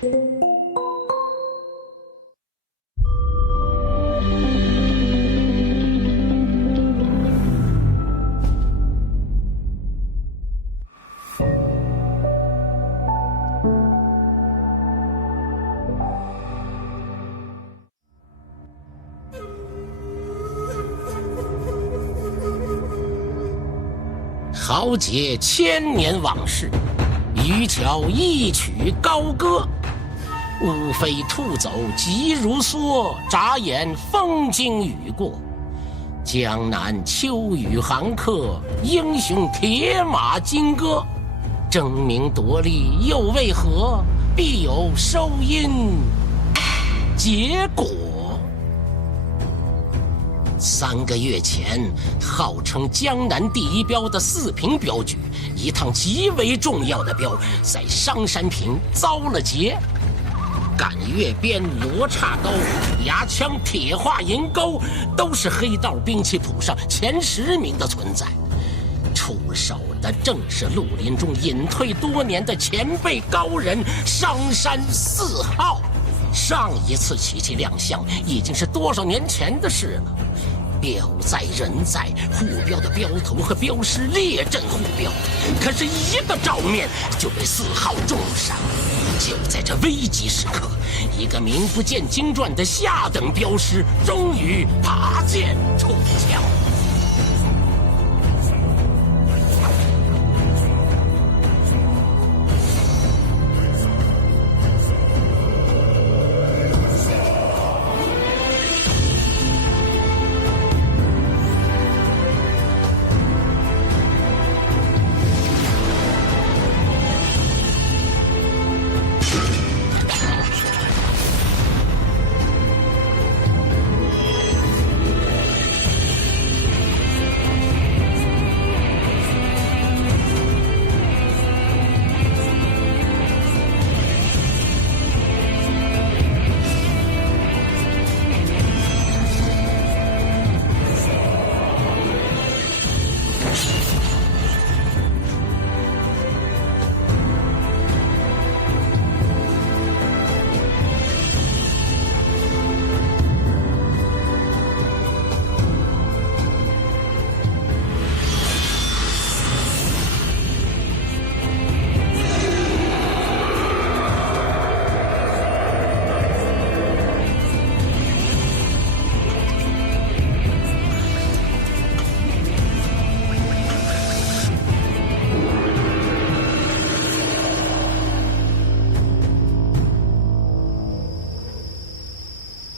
豪杰千年往事，渔樵一曲高歌。乌飞兔走急如梭，眨眼风经雨过。江南秋雨寒客，英雄铁马金戈。争名夺利又为何？必有收因结果。3个月前，号称江南第一标的四平镖局，一趟极为重要的镖，在商山坪遭了劫。赶月鞭、罗刹刀、牙枪、铁画银钩，都是黑道兵器谱上前10名的存在。出手的正是绿林中隐退多年的前辈高人商山4号。上一次奇迹亮相已经是多少年前的事了。镖在人在，护镖的镖头和镖师列阵护镖，可是一个照面就被4号重伤。就在这危急时刻，一个名不见经传的下等镖师终于拔剑出鞘。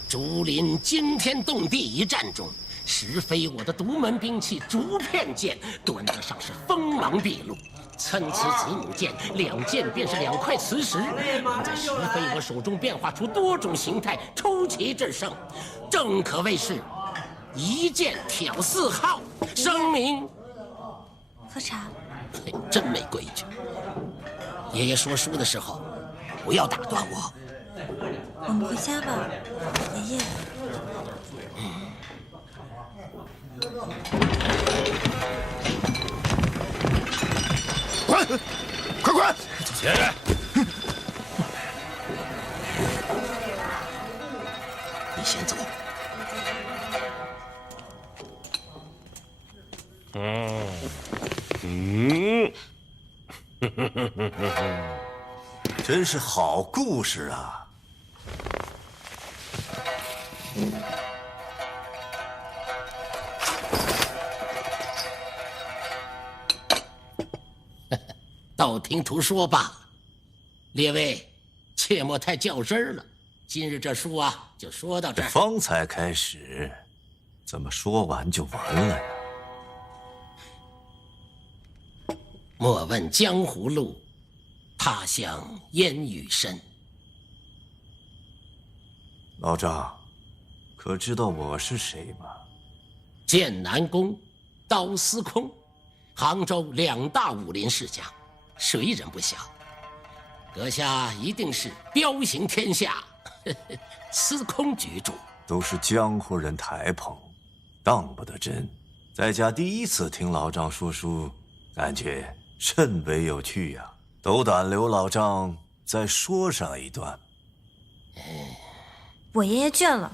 竹林惊天动地一战中，石飞我的独门兵器竹片剑端得上是锋芒毕露。参差子母剑，2剑便是2块磁石，能在石飞我手中变化出多种形态，出奇制胜，正可谓是一剑挑4号，声名。喝茶。真没规矩。爷爷说书的时候，不要打断我。我们回家吧，爷爷。快快！爷爷，你先走。真是好故事啊！道听途说罢了，列位，切莫太较真儿了。今日这书啊，就说到这儿。方才开始，怎么说完就完了呀？莫问江湖路，他乡烟雨深。老张，可知道我是谁吗？剑南宫、刀司空，杭州2大武林世家，谁人不晓？阁下一定是彪行天下，司空局主。都是江湖人抬捧，当不得真。在家第一次听老张说书，感觉甚为有趣呀。斗胆刘老张再说上一段。我爷爷倦了。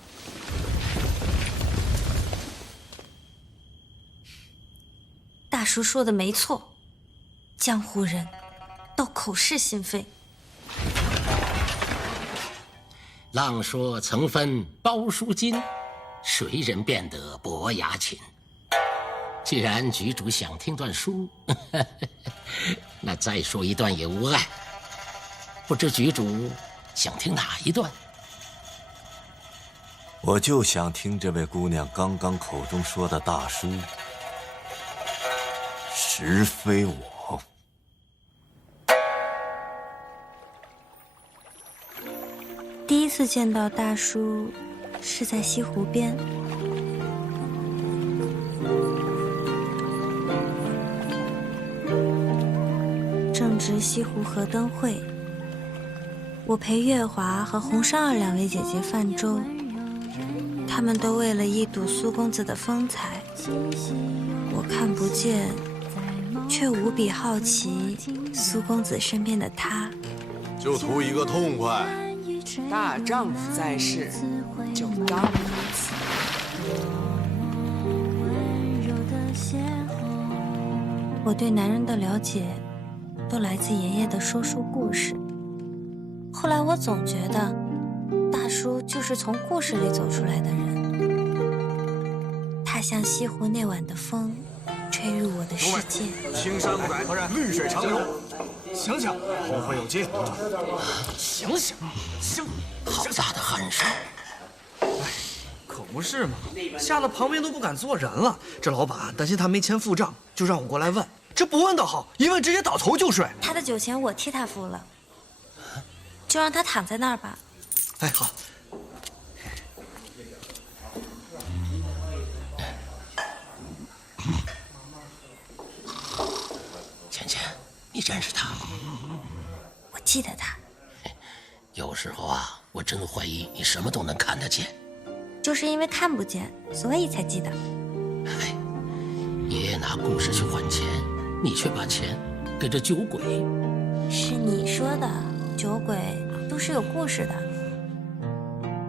大叔说的没错，江湖人都口是心非。浪说曾分包书金，谁人变得伯牙琴？既然局主想听段书，那再说一段也无碍。不知局主想听哪一段？我就想听这位姑娘刚刚口中说的大叔，实非我。第一次见到大叔是在西湖边。正值西湖河灯会，我陪月华和红裳儿两位姐姐泛舟，她们都为了一睹苏公子的风采，我看不见，却无比好奇苏公子身边的他。就图一个痛快。大丈夫在世，就当如此。我对男人的了解，都来自爷爷的说书故事。后来我总觉得，大叔就是从故事里走出来的人。他像西湖那晚的风，吹入我的世界。青山不改，绿水长流。醒醒，后会有期。醒醒，好大的汗水！可不是嘛，吓得旁边都不敢坐人了。这老板担心他没钱付账，就让我过来问。这不问倒好，一问直接倒头就睡。他的酒钱我替他付了，就让他躺在那儿吧。哎，好。芊芊，你认识他？我记得他。有时候啊，我真的怀疑你什么都能看得见。就是因为看不见，所以才记得。哎，爷爷拿故事去换钱，你却把钱给这酒鬼。是你说的，酒鬼都是有故事的。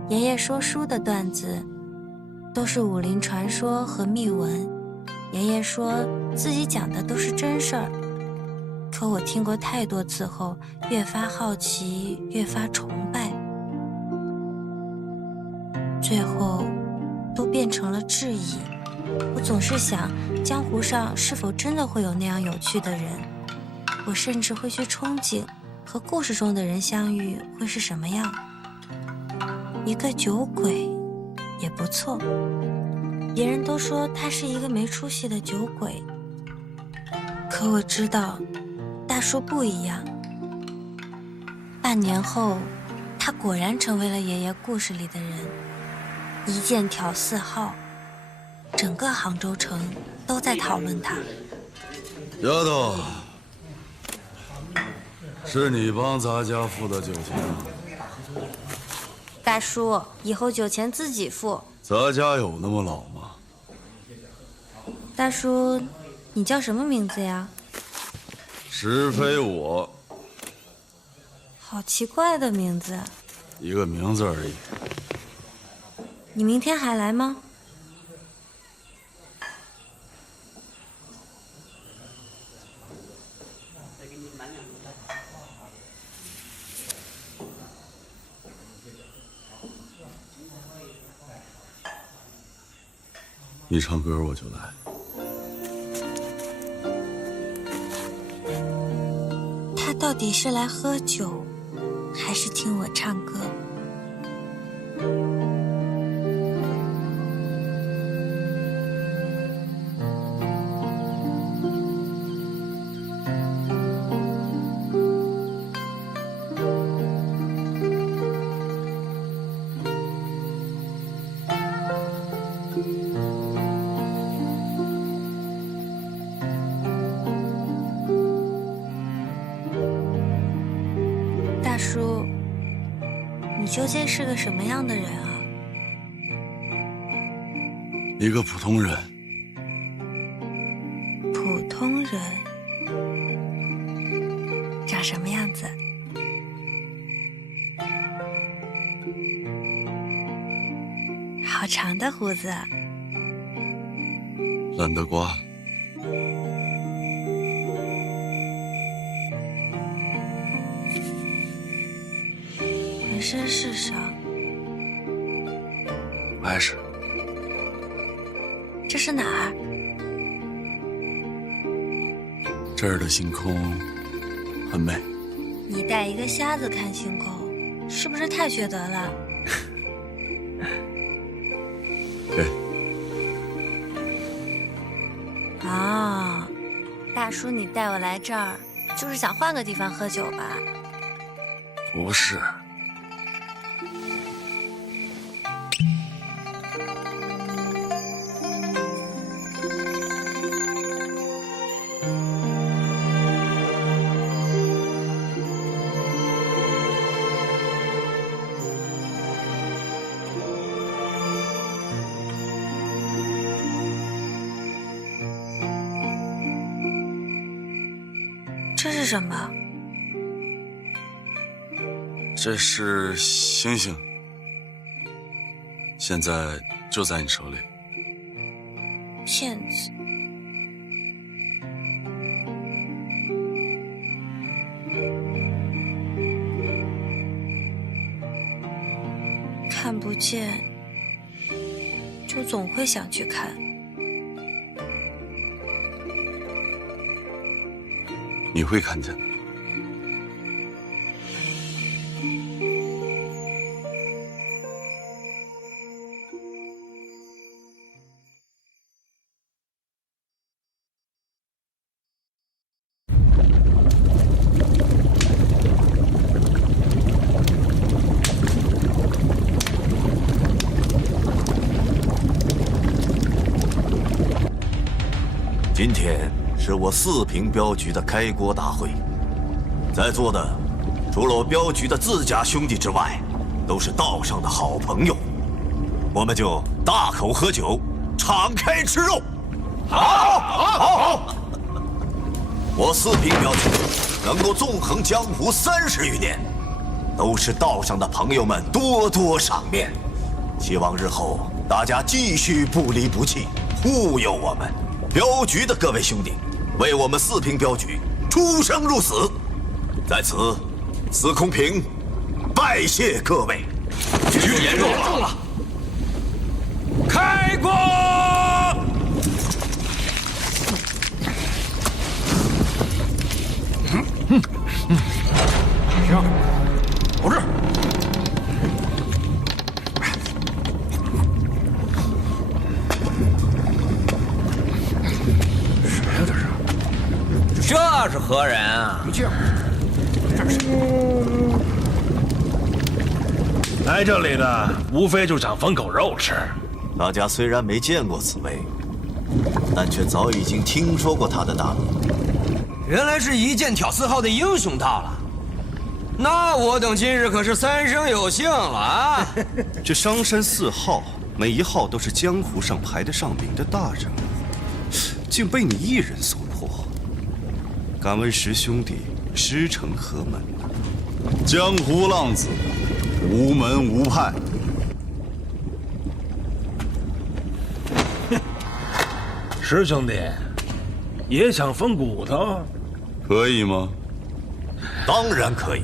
爷爷说书的段子，都是武林传说和秘闻。爷爷说自己讲的都是真事儿，可我听过太多次后，越发好奇，越发崇拜，最后都变成了质疑。我总是想，江湖上是否真的会有那样有趣的人？我甚至会去憧憬，和故事中的人相遇会是什么样。一个酒鬼也不错，别人都说他是一个没出息的酒鬼，可我知道大叔不一样。半年后，他果然成为了爷爷故事里的人，一剑挑4号，整个杭州城都在讨论他。丫头，是你帮咱家付的酒钱啊？大叔，以后酒钱自己付。咱家有那么老吗？大叔，你叫什么名字呀？实非我。好奇怪的名字。一个名字而已。你明天还来吗？你唱歌我就来。他到底是来喝酒，还是听我唱歌？大叔，你究竟是个什么样的人啊？一个普通人。普通人，长什么样子？长的胡子。懒得刮。浑身是伤，碍事。这是哪儿？这儿的星空很美。你带一个瞎子看星空，是不是太缺德了？对。啊，大叔，你带我来这儿，就是想换个地方喝酒吧？不是。这是什么？这是星星，现在就在你手里。骗子！看不见，就总会想去看。你会看见的。今天是我四平镖局的开国大会，在座的除了我镖局的自家兄弟之外，都是道上的好朋友。我们就大口喝酒，敞开吃肉。好！我四平镖局能够纵横江湖30余年，都是道上的朋友们多多赏面。希望日后大家继续不离不弃，护佑我们镖局的各位兄弟，为我们四平镖局出生入死。在此，司空平拜谢各位。局势严重了，开锅！行，保质。这是何人啊？不见过，这是来这里的无非就想封口肉吃。大家虽然没见过此位，但却早已经听说过他的大名。原来是一剑挑4号的英雄到了，那我等今日可是3生有幸了啊！这商山4号，每一号都是江湖上排得上名的大人物，竟被你一人所破。敢问师兄弟师承何门？江湖浪子，无门无派。师兄弟，也想分骨头？可以吗？当然可以。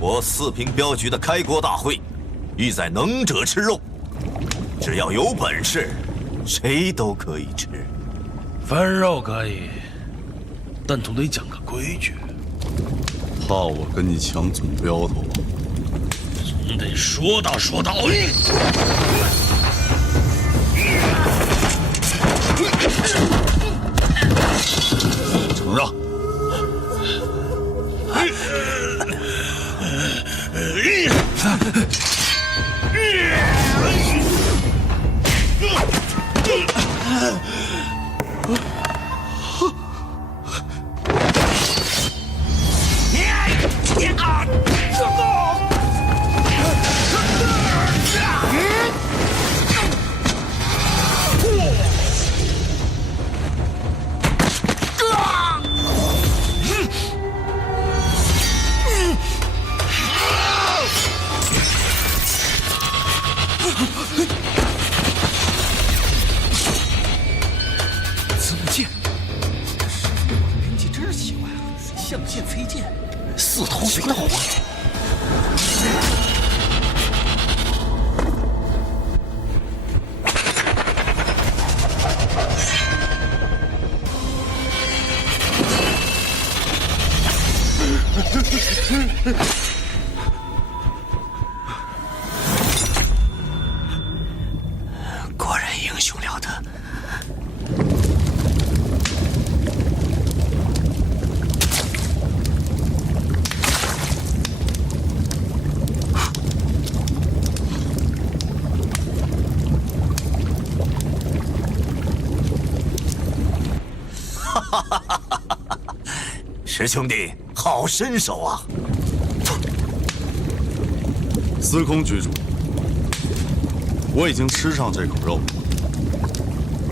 我四平镖局的开国大会，意在能者吃肉，只要有本事，谁都可以吃。分肉可以，但总得讲个规矩。怕我跟你抢总镖头？总得说道说道。承让。奇怪啊！象剑飞剑，四头熊的话。果然英雄了得。师兄弟，好身手啊！司空居主，我已经吃上这口肉。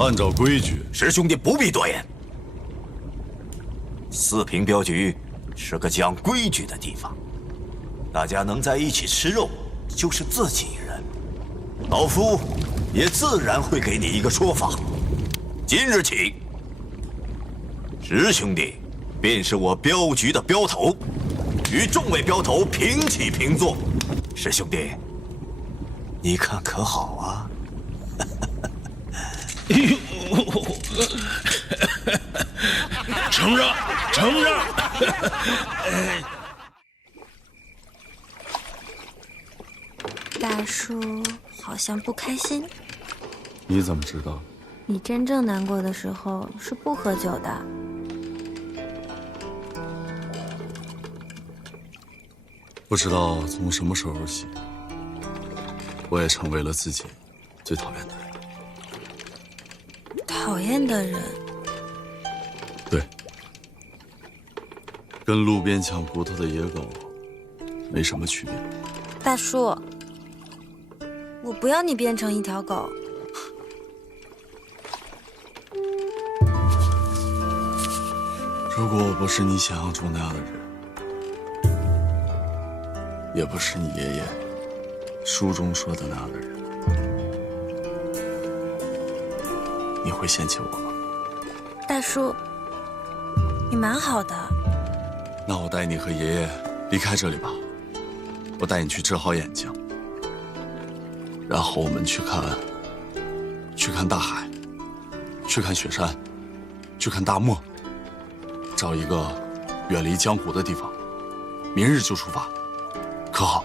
按照规矩，师兄弟不必多言。四平镖局是个讲规矩的地方，大家能在一起吃肉，就是自己人。老夫也自然会给你一个说法。今日起，师兄弟便是我镖局的镖头，与众位镖头平起平坐。师兄弟，你看可好啊？承让，承让。大叔好像不开心。你怎么知道？你真正难过的时候是不喝酒的。不知道从什么时候起，我也成为了自己最讨厌的人。讨厌的人？对，跟路边抢葡萄的野狗没什么区别。大叔，我不要你变成一条狗。如果我不是你想象中那样的人，也不是你爷爷书中说的那样的人，你会嫌弃我吗？大叔，你蛮好的。那我带你和爷爷离开这里吧，我带你去治好眼睛，然后我们去看大海，去看雪山，去看大漠，找一个远离江湖的地方，明日就出发，可好？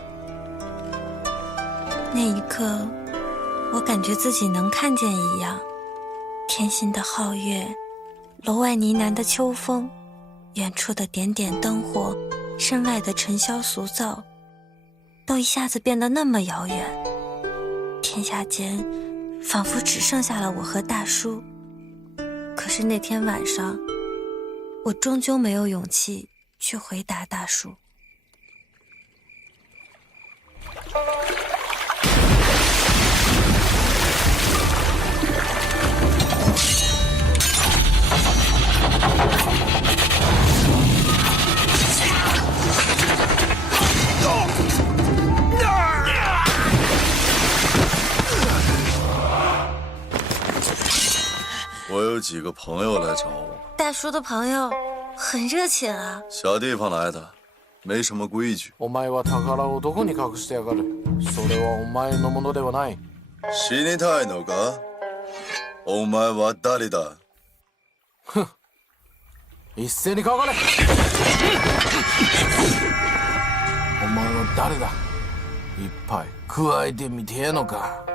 那一刻，我感觉自己能看见一样，天心的皓月，楼外呢喃的秋风，远处的点点灯火，身外的尘嚣俗躁，都一下子变得那么遥远。天下间仿佛只剩下了我和大叔。可是那天晚上，我终究没有勇气去回答大叔。我有几个朋友来找我。大叔的朋友很热情啊。小地方来的，没什么规矩。お前は宝をどこに隠してやがる。それはお前のものではない。死にたいのか？お前は誰だ？ふん。一斉にかかれ。お前は誰だ？一杯加えてみてえのか。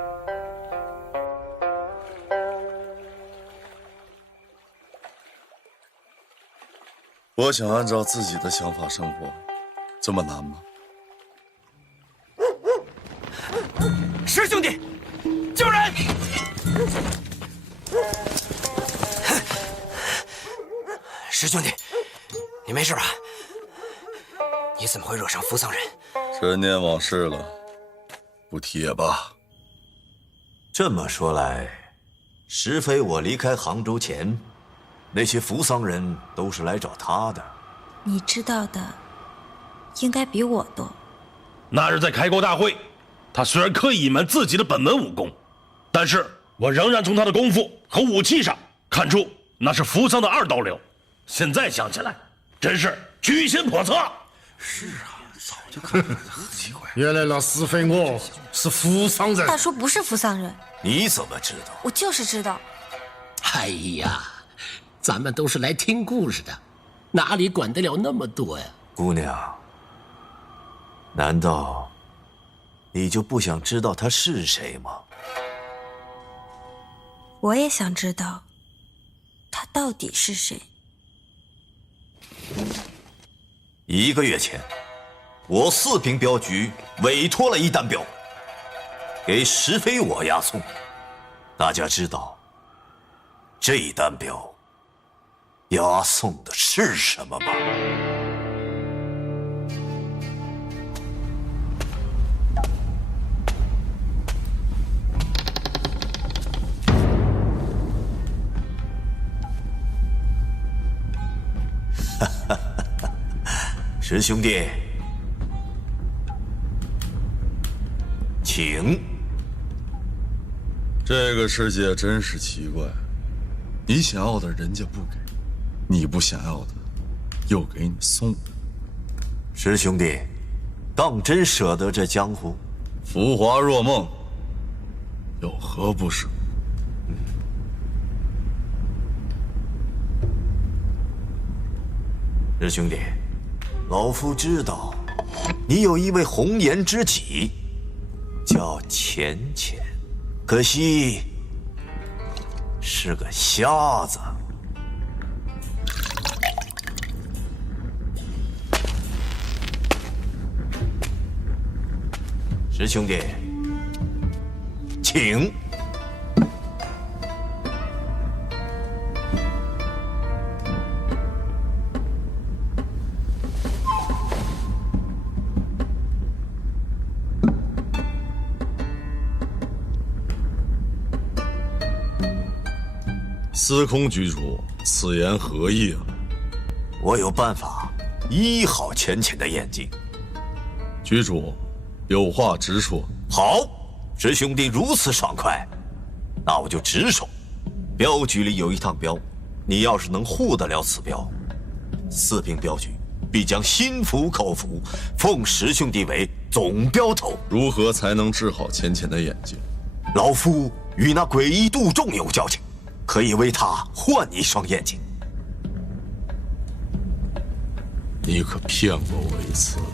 我想按照自己的想法生活，这么难吗？师兄弟，救人！师兄弟，你没事吧？你怎么会惹上扶桑人？陈年往事了，不提也罢。这么说来，石飞我离开杭州前，那些扶桑人都是来找他的。你知道的应该比我多。那日在开国大会，他虽然刻意隐瞒自己的本门武功，但是我仍然从他的功夫和武器上看出那是扶桑的二刀流。现在想起来，真是居心叵测。是啊，早就看出来了，很奇怪。原来那死匪我是扶桑人。大叔不是扶桑人。你怎么知道？我就是知道。哎呀，咱们都是来听故事的，哪里管得了那么多呀？姑娘，难道你就不想知道他是谁吗？我也想知道，他到底是谁。1个月前，我四平镖局委托了一单镖，给石飞我押送。大家知道，这一单镖押送的是什么吗？师兄弟，请。这个世界真是奇怪，你想要的人家不给，你不想要的又给你送。师兄弟，当真舍得这江湖？浮华若梦，有何不舍？师兄弟，老夫知道你有一位红颜知己，叫浅浅，可惜是个瞎子。师兄弟，请。司空局主，此言何意啊？我有办法医好浅浅的眼睛。局主，有话直说。好，师兄弟如此爽快，那我就直说。镖局里有一趟镖，你要是能护得了此镖，四平镖局必将心服口服，奉师兄弟为总镖头。如何才能治好浅浅的眼睛？老夫与那诡异杜仲有交情，可以为他换一双眼睛。你可骗过我一次了。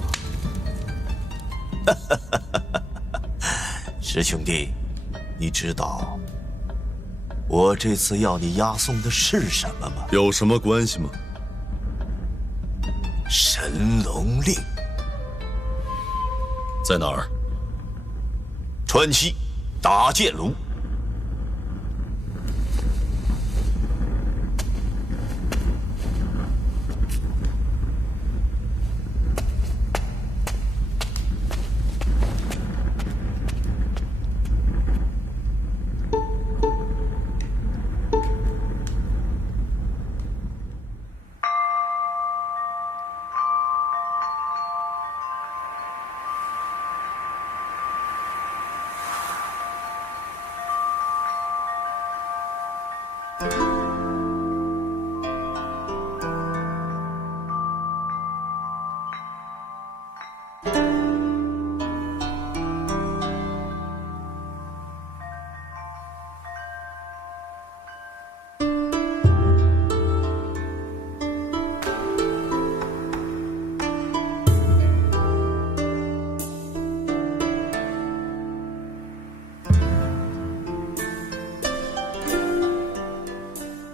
师兄弟，你知道我这次要你押送的是什么吗？有什么关系吗？神龙令在哪儿？川西打箭炉。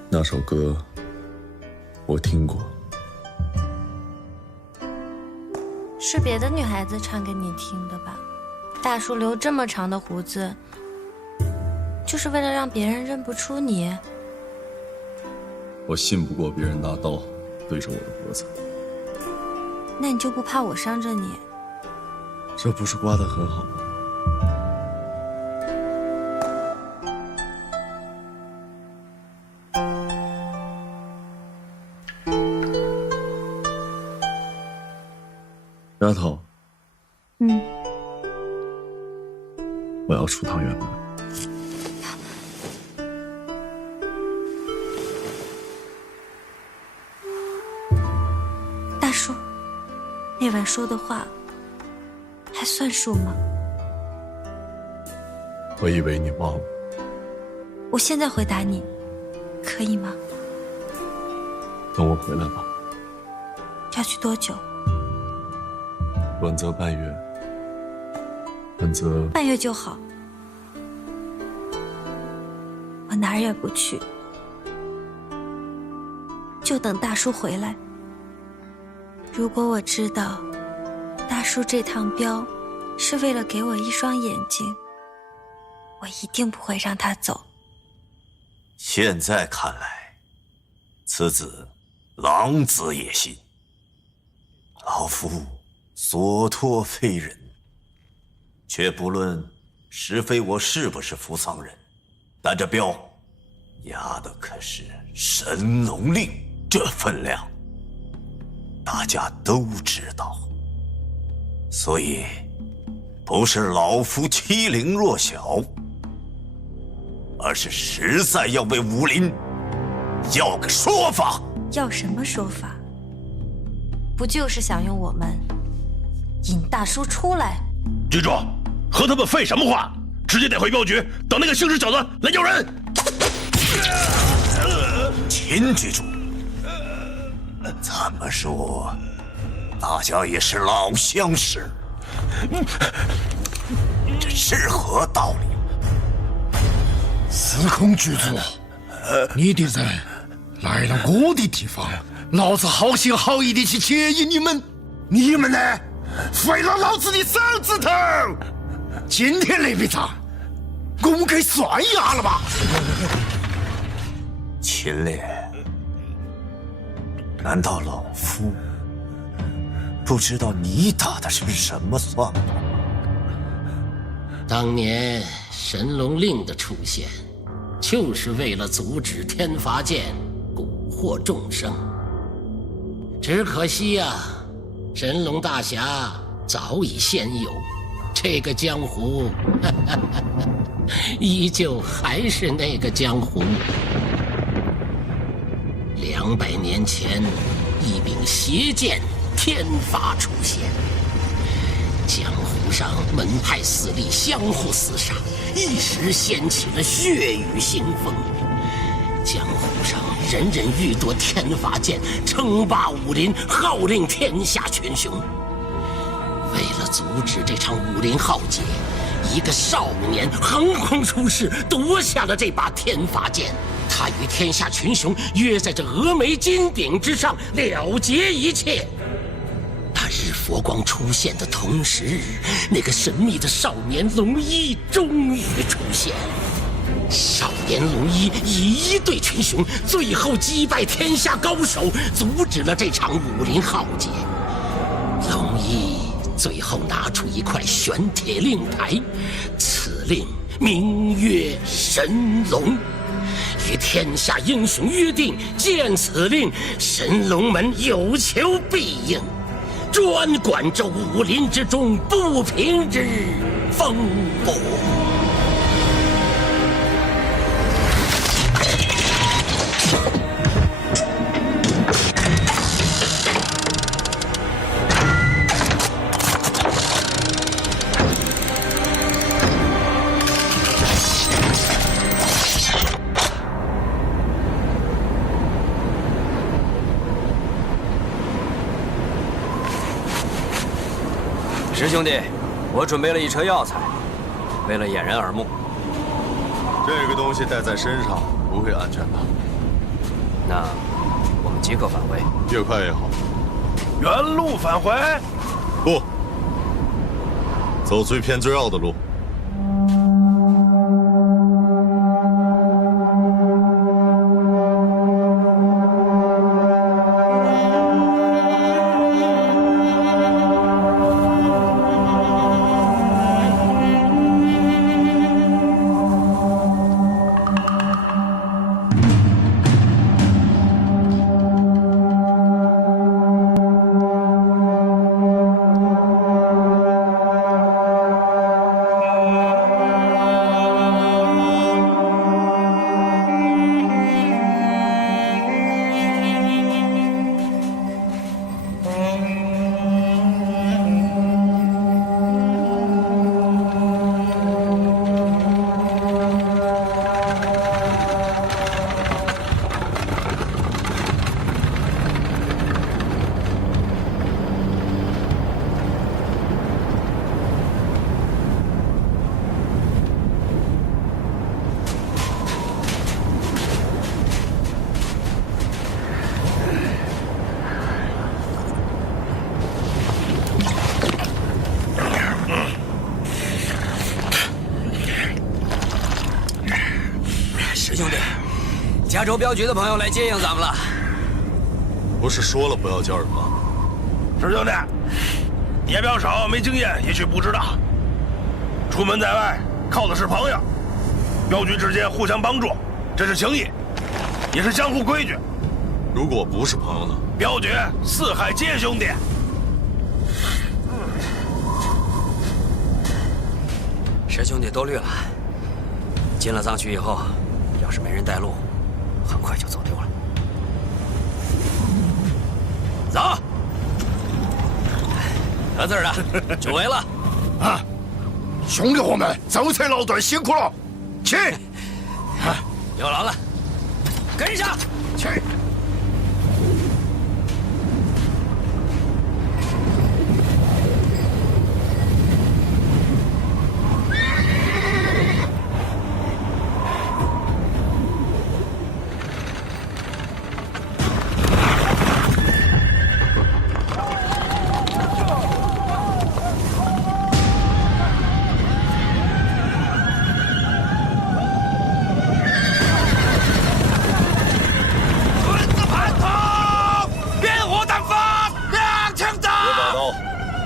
那首歌我听过，是别的女孩子唱给你听的吧？大叔留这么长的胡子，就是为了让别人认不出你？我信不过别人拿刀对着我的脖子。那你就不怕我伤着你？这不是刮得很好吗？丫头，我要出趟远门。那晚说的话还算数吗？我以为你忘了。我现在回答你，可以吗？等我回来吧。要去多久？短则半月，短则半月就好。我哪儿也不去，就等大叔回来。如果我知道大叔这趟镖是为了给我一双眼睛，我一定不会让他走。现在看来，此子狼子野心。老夫所托非人，却不论实非我是不是扶桑人，但这镖押的可是神龙令，这分量大家都知道。所以不是老夫欺凌弱小，而是实在要为武林要个说法。要什么说法？不就是想用我们引大叔出来？局主，和他们废什么话？直接带回镖局，等那个姓氏小子来叫人。秦局主，怎么说，大家也是老相识，这是何道理？司空局主，你的人来了我的地方，老子好心好意的去接应你们，你们呢，废了老子的手指头。今天那笔账，我们可以算一下了吧？秦烈，难道老夫不知道你打的是什么算盘？当年神龙令的出现，就是为了阻止天罚剑蛊惑众生。只可惜呀，神龙大侠早已仙游，这个江湖依旧还是那个江湖。200年前，一柄邪剑天罚出现，江湖上门派势力相互厮杀，一时掀起了血雨腥风。江湖上人人欲夺天罚剑，称霸武林，号令天下群雄。为了阻止这场武林浩劫，一个少年横空出世，夺下了这把天罚剑。他与天下群雄约在这峨眉金顶之上了结一切。那日佛光出现的同时，那个神秘的少年龙一终于出现。少年龙一以一对群雄，最后击败天下高手，阻止了这场武林浩劫。龙一最后拿出一块玄铁令牌，此令名曰神龙，与天下英雄约定，见此令，神龙门有求必应，专管这武林之中不平之风波。师兄弟，我准备了一车药材，为了掩人耳目。这个东西带在身上不会安全的。那我们即刻返回，越快越好。原路返回？不，走最偏最绕的路。州镖局的朋友来接应咱们了。不是说了不要叫人吗？师兄弟，年标少没经验，也许不知道，出门在外靠的是朋友，镖局之间互相帮助，这是情谊，也是江湖规矩。如果不是朋友呢？镖局四海皆兄弟。师兄弟都绿了，进了藏区以后，要是没人带路，很快就走丢了。走，得字儿的久违了。啊，兄弟伙们，走车劳顿辛苦了，起！有劳了，跟上，起！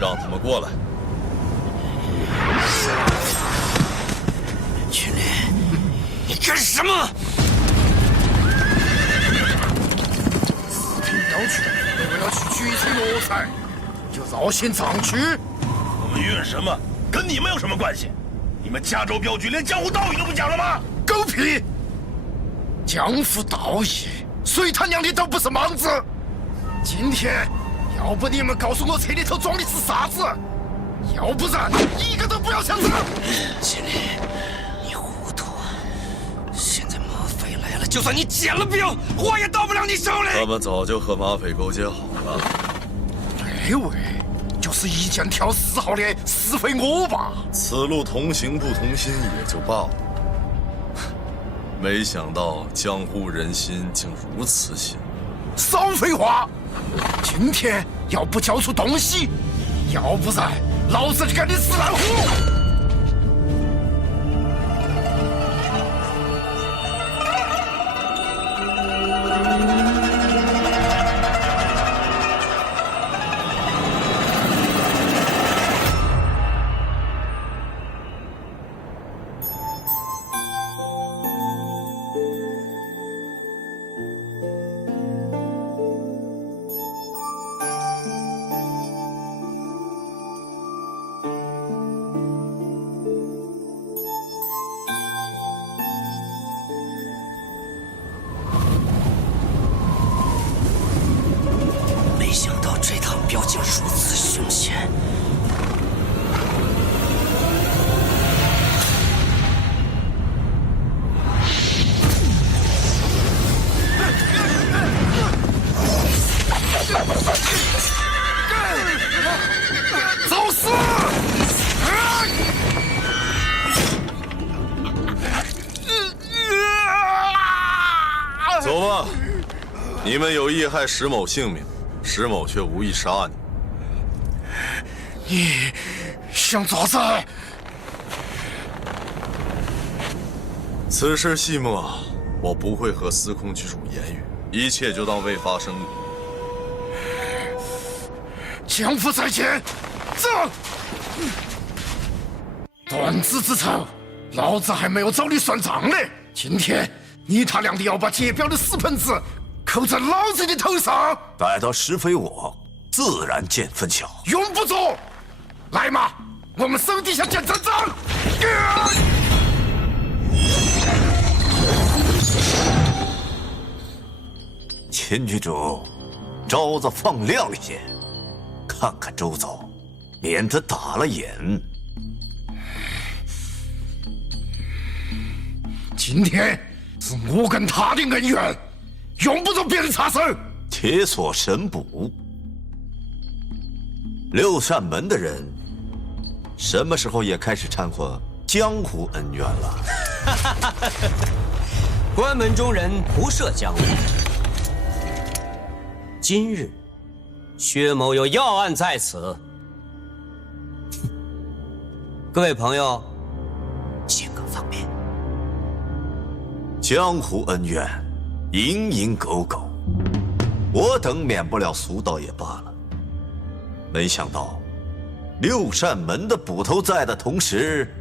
让他们过来。群里，你干什么？四平镖局为了去举起药材，就绕行藏区。我们运什么，跟你们有什么关系？你们加州镖局连江湖道义都不讲了吗？狗屁！江湖道义，谁他娘的都不是莽子。今天。要不你们告诉我车里头装的是啥子？要不然一个都不要想走！经理，你糊涂！现在马匪来了，就算你捡了镖，货也到不了你手里。他们早就和马匪勾结好了。这位就是一剑挑4号的石飞我吧？此路同行不同心也就罢了，没想到江湖人心竟如此险恶。少废话！今天要不交出东西，要不然老子就跟你死老虎！没想到这趟镖竟如此凶险。找死！走吧，你们有意害石某性命，石某却无意杀你。你想咋子？此事细末，我不会和司空局主言语，一切就当未发生。江父再见，走！断子之仇，老子还没有找你算账呢。今天你他娘的要把劫镖的死盆子扣在老子的头上！逮到石飞我，自然见分晓。用不着，来嘛，我们手底下见真章！秦局主，招子放亮些，看看周遭，免得打了眼。今天是我跟他的恩怨，用不着别人插手。铁锁神捕，六扇门的人，什么时候也开始掺和江湖恩怨了？关门中人不涉江湖。今日，薛某有要案在此。各位朋友，请个方便。江湖恩怨，蝇营狗苟，我等免不了俗道也罢了。没想到六扇门的捕头在的同时，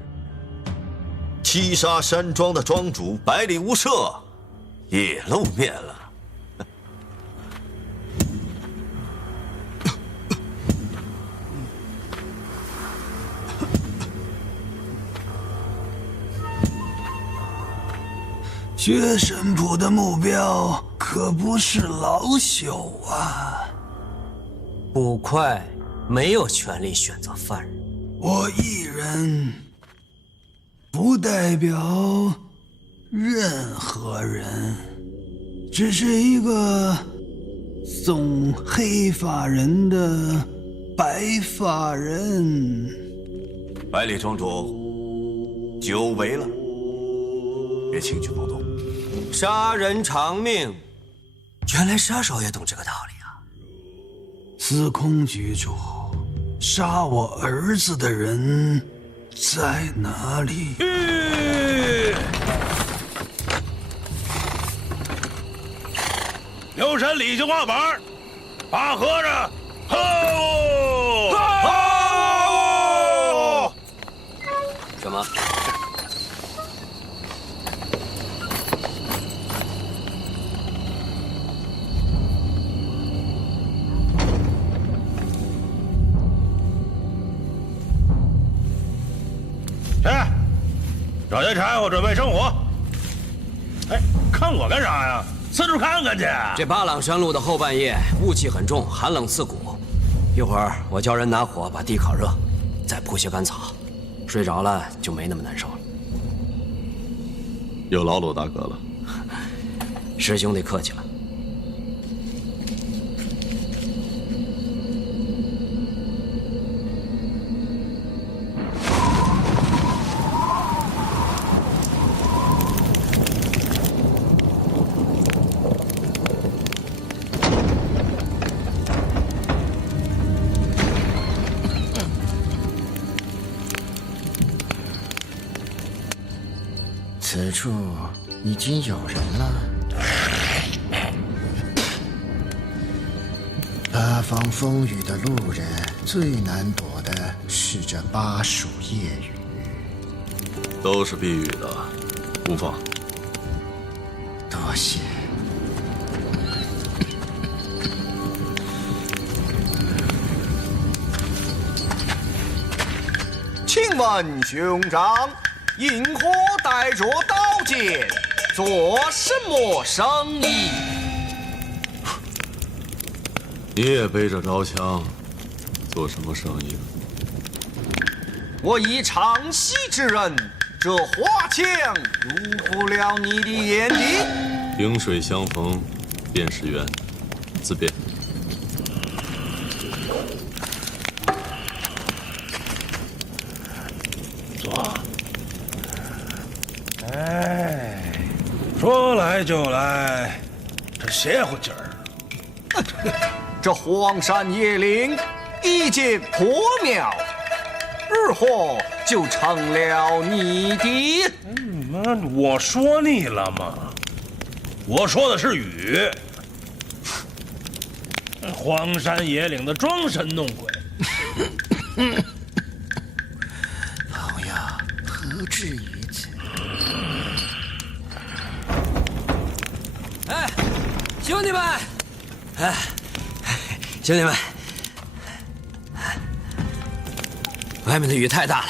七杀山庄的庄主百里无赦也露面了。薛神谱的目标可不是老朽啊！捕快没有权利选择犯人。我一人不代表任何人，只是一个送黑发人的白发人。百里庄主，久违了，别轻举妄动。杀人偿命，原来沙少爷懂这个道理啊！司空局主，杀我儿子的人在哪里？刘山李家花板，把和尚，吼！什么？去，找些柴火准备生火。哎，看我干啥呀？四处看看去。这巴朗山路的后半夜雾气很重，寒冷刺骨。一会儿我叫人拿火把地烤热，再铺些干草，睡着了就没那么难受了。有劳鲁大哥了。师兄弟客气了。此处已经有人了。八方风雨的路人，最难躲的是这巴蜀夜雨。都是避雨的，无妨。多谢。请问兄长，因何带着刀剑，做什么生意？你也背着刀枪，做什么生意？我以长息之人，这花枪入不了你的眼底。萍水相逢，便是缘。自便。坐。哎，说来就来，这邪乎劲儿。这荒山野岭一间破庙，日后就成了你的。我说你了吗？我说的是雨。荒山野岭的装神弄鬼。朋友，何至于此？哎，兄弟们！哎，兄弟们，外面的雨太大了，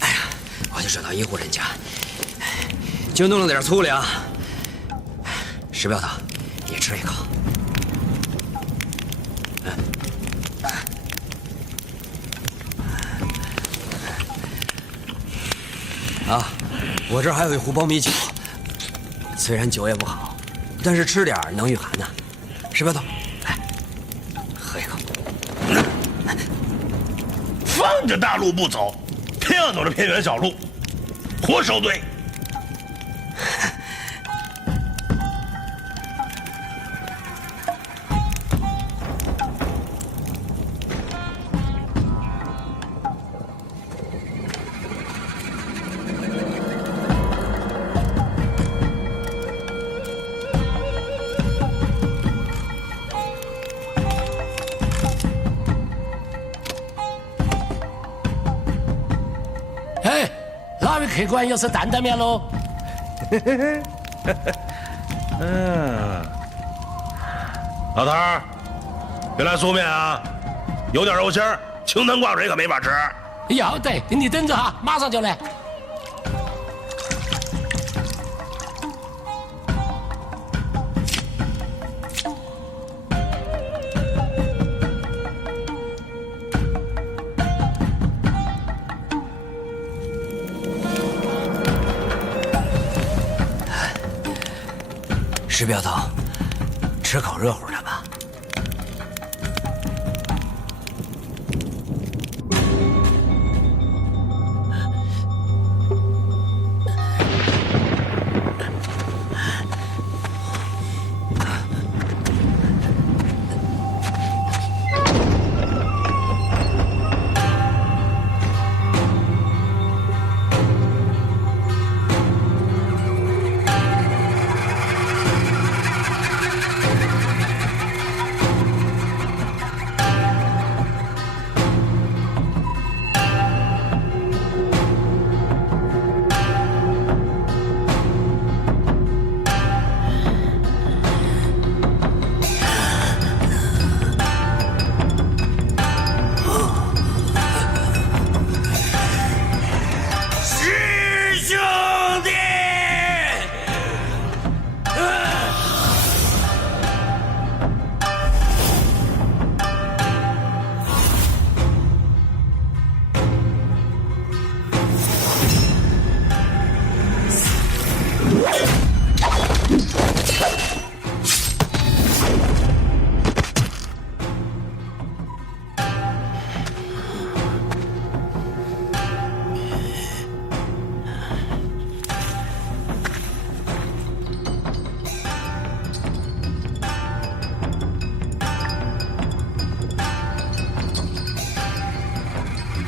哎呀，我就找到一户人家，就弄了点粗粮。石镖头，你吃一口。啊，我这儿还有一壶苞米酒，虽然酒也不好，但是吃点能御寒呢。石镖头，来，喝一口。放着大路不走，偏要走这偏远小路，活受罪。客官又是担担面喽。老头儿，别来素面啊，有点肉馅儿，清汤挂水可没法吃。要得，你等着哈，马上就来。石镖头，吃口热乎的吧。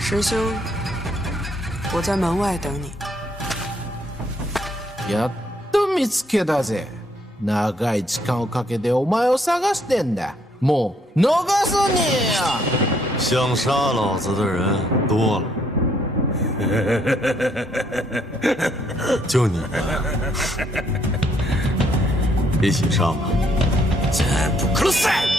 师兄，我在门外等你。やっと見つけたぜ。長い時間をかけてお前を探してんだ。もう逃すねや。想杀老子的人多了，就你们，一起上吧。全部殺せ！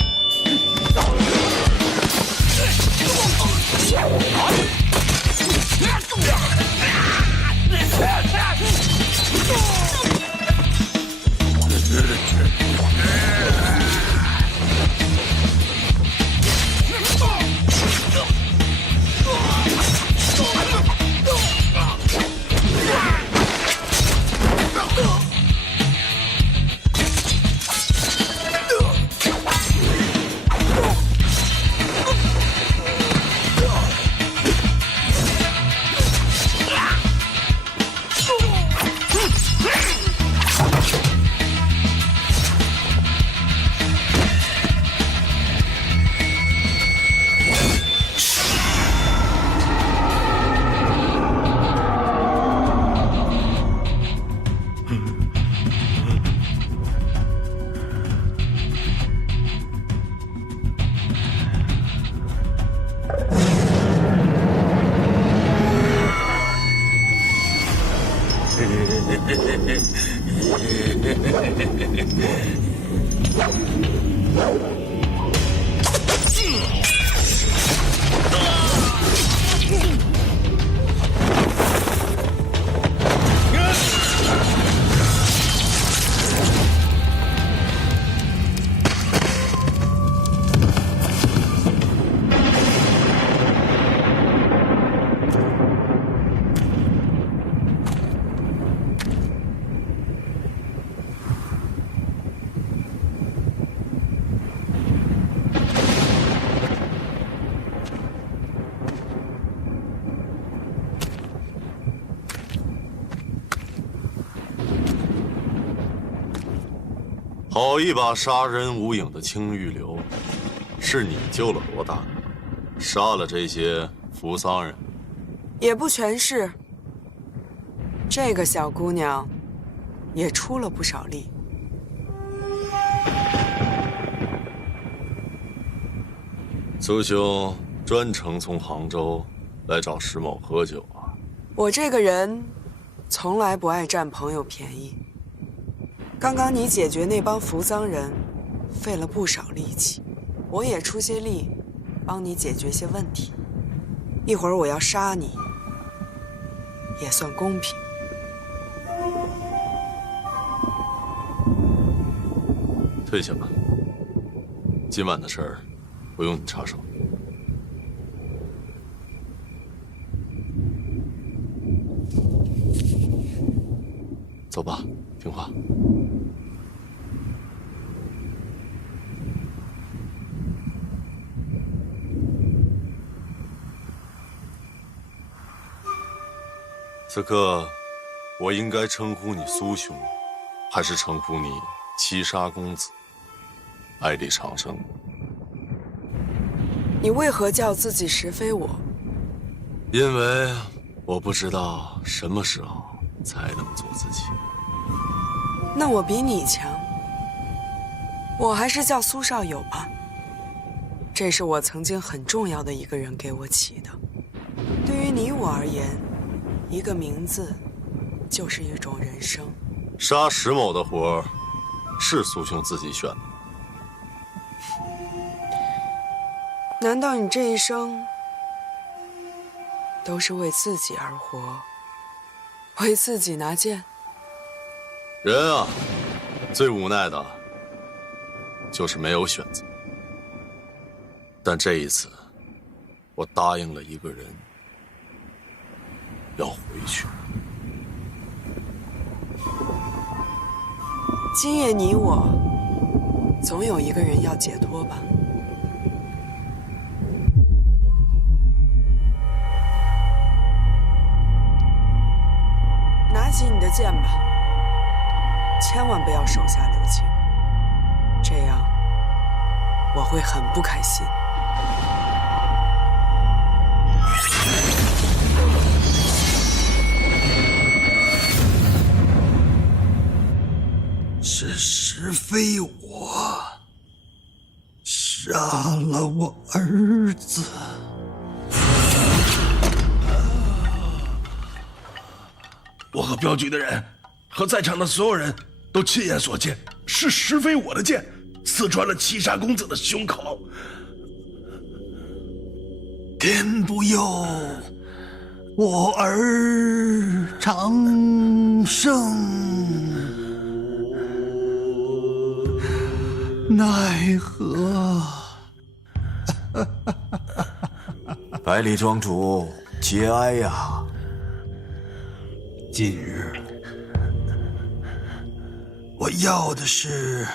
好一把杀人无影的青玉流，是你救了罗大人，杀了这些扶桑人。也不全是，这个小姑娘也出了不少力。苏兄专程从杭州来找石某喝酒啊？我这个人从来不爱占朋友便宜。刚刚你解决那帮扶桑人，费了不少力气，我也出些力，帮你解决些问题。一会儿我要杀你，也算公平。退下吧，今晚的事儿不用你插手。走吧，听话。此刻，我应该称呼你苏兄，还是称呼你七杀公子？爱丽长生。你为何叫自己实非我？因为我不知道什么时候才能做自己。那我比你强，我还是叫苏少友吧。这是我曾经很重要的一个人给我起的。对于你我而言，一个名字就是一种人生。杀石某的活儿是苏兄自己选的。难道你这一生都是为自己而活，为自己拿剑？人啊，最无奈的就是没有选择。但这一次，我答应了一个人，要回去。今夜你我，总有一个人要解脱吧。拿起你的剑吧，千万不要手下留情，这样我会很不开心。是非我杀了我儿子。我和镖局的人，和在场的所有人都亲眼所见，是石非我的剑刺穿了七杀公子的胸口。天不佑我儿长生，奈何？百里庄主，节哀呀！今日我要的是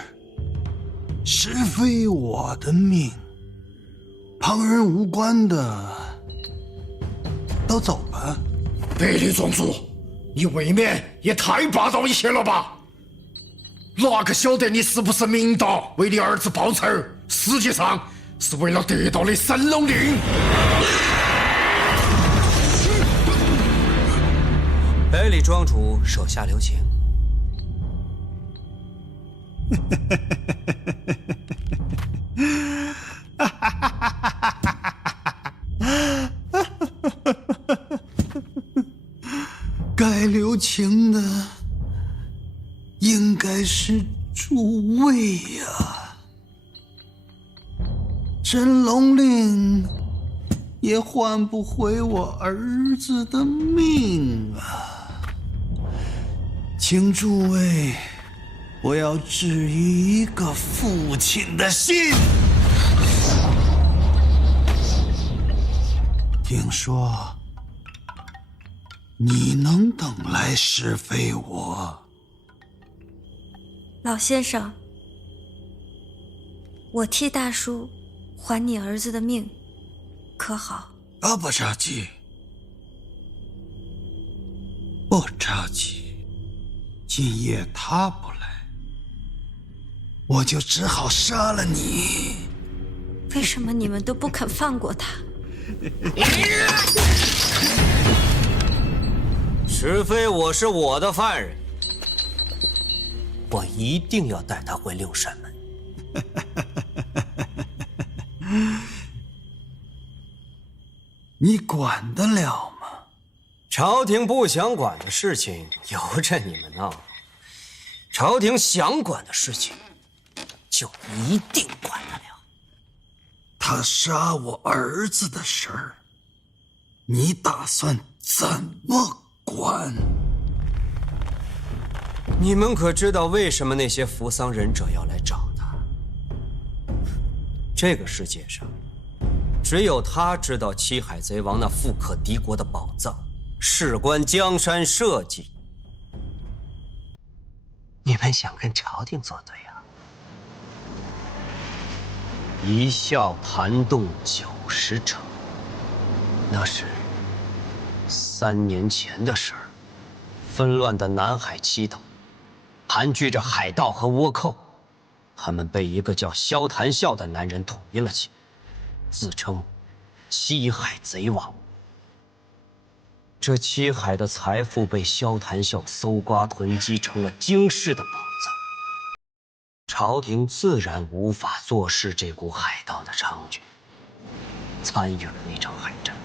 实非我的命，旁人无关的都走吧。百里庄主，你未免也太霸道一些了吧？哪个晓得你是不是明道为你儿子报仇，实际上是为了得到你神龙令？百里庄主手下留情。该留情的应该是诸位呀。神龙令也换不回我儿子的命啊！请诸位不要质疑一个父亲的心。听说你能等来石非我？老先生，我替大叔还你儿子的命，可好？不着急，不着急。今夜他不来，我就只好杀了你。为什么你们都不肯放过他？石非我是我的犯人，我一定要带他回六扇门。你管得了吗？朝廷不想管的事情由着你们闹，朝廷想管的事情就一定管得了。他杀我儿子的事儿，你打算怎么管？你们可知道为什么那些扶桑忍者要来找他？这个世界上，只有他知道七海贼王那富可敌国的宝藏，事关江山社稷。你们想跟朝廷作对啊？一笑谈动90城，那是3年前的事儿。纷乱的南海七岛，盘踞着海盗和倭寇，他们被一个叫萧谈笑的男人统一了起来，自称七海贼王。这七海的财富被萧谈笑搜刮囤积成了惊世的宝藏，朝廷自然无法坐视这股海盗的猖獗，参与了那场海战。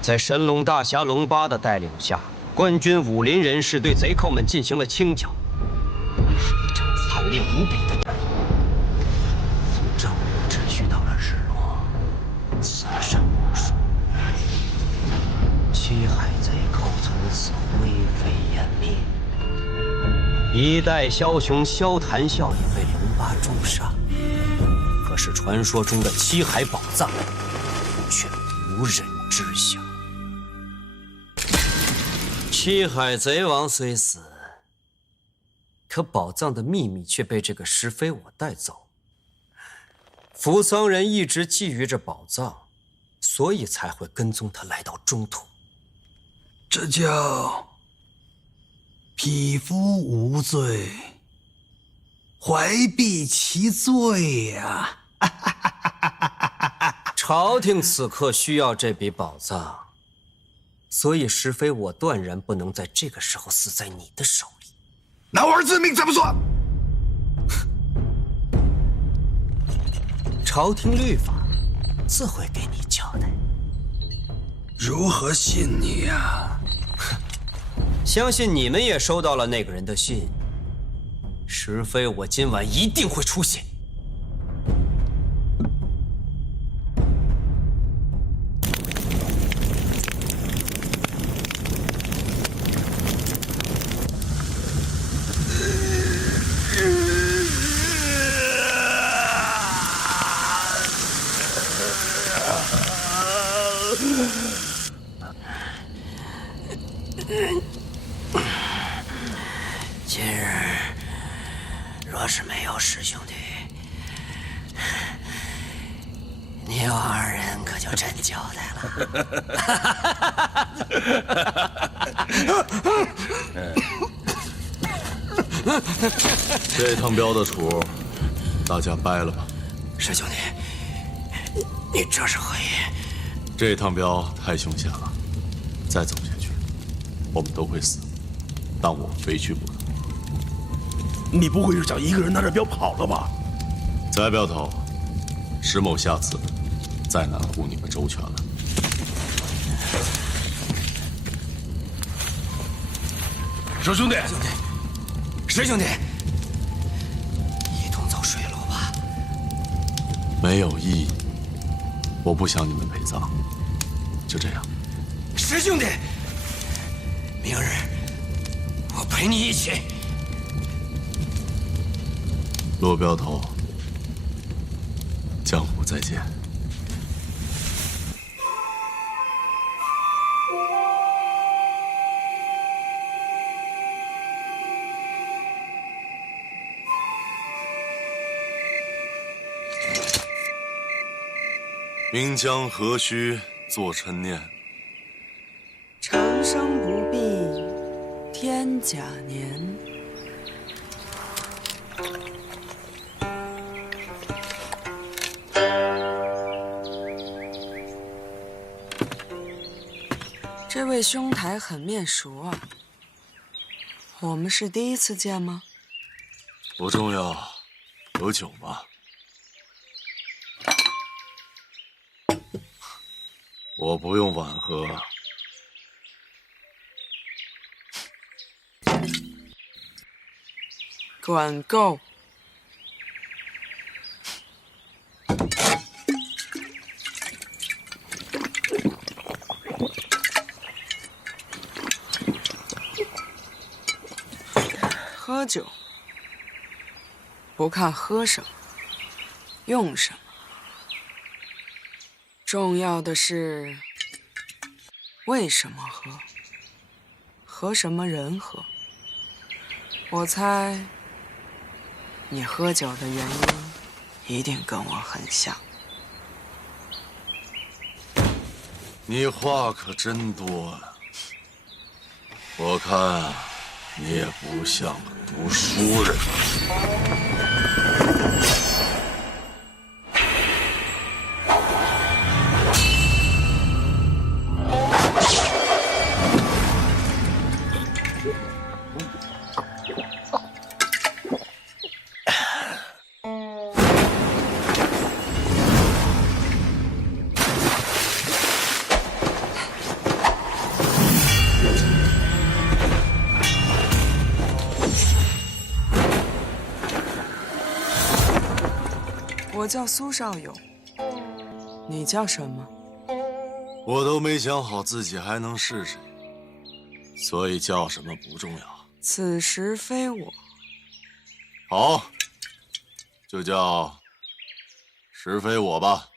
在神龙大侠龙八的带领下，官军武林人士对贼寇们进行了清剿，一场惨烈无比的战役。从正午持续到了日落，死伤无数。七海贼寇从此灰飞烟灭，一代枭雄萧谈笑也被龙八诛杀。可是传说中的七海宝藏却无人知晓。七海贼王虽死，可宝藏的秘密却被这个石非我带走。扶桑人一直觊觎着宝藏，所以才会跟踪他来到中土。这叫匹夫无罪，怀璧其罪呀！朝廷此刻需要这笔宝藏。所以石非我断然不能在这个时候死在你的手里。那我儿子命怎么算？朝廷律法自会给你交代。如何信你呀？相信你们也收到了那个人的信。石非我今晚一定会出现。今日若是没有师兄弟，你我二人可就真交代了。这趟镖的杵，大家掰了吧。师兄弟，你这是何意？这趟镖太凶险了，再走下去，我们都会死。但我非去不可。你不会是想一个人拿着镖跑了吧？翟镖头，石某下次再难护你们周全了。师兄弟，师兄弟，一同走水路吧。没有意义，我不想你们陪葬。就这样。师兄弟，明日我陪你一起。骆镖头，江湖再见。名将何须作陈念？长生不必天甲年。这位兄台很面熟啊，我们是第一次见吗？不重要，有酒吗？我不用晚喝。管够。喝酒，不看喝什么，用什么，重要的是为什么喝，和什么人喝。我猜你喝酒的原因一定跟我很像。你话可真多呀！我看你也不像个读书人。我叫苏少勇，你叫什么？我都没想好自己还能是谁，所以叫什么不重要。此时非我。好，就叫石非我吧。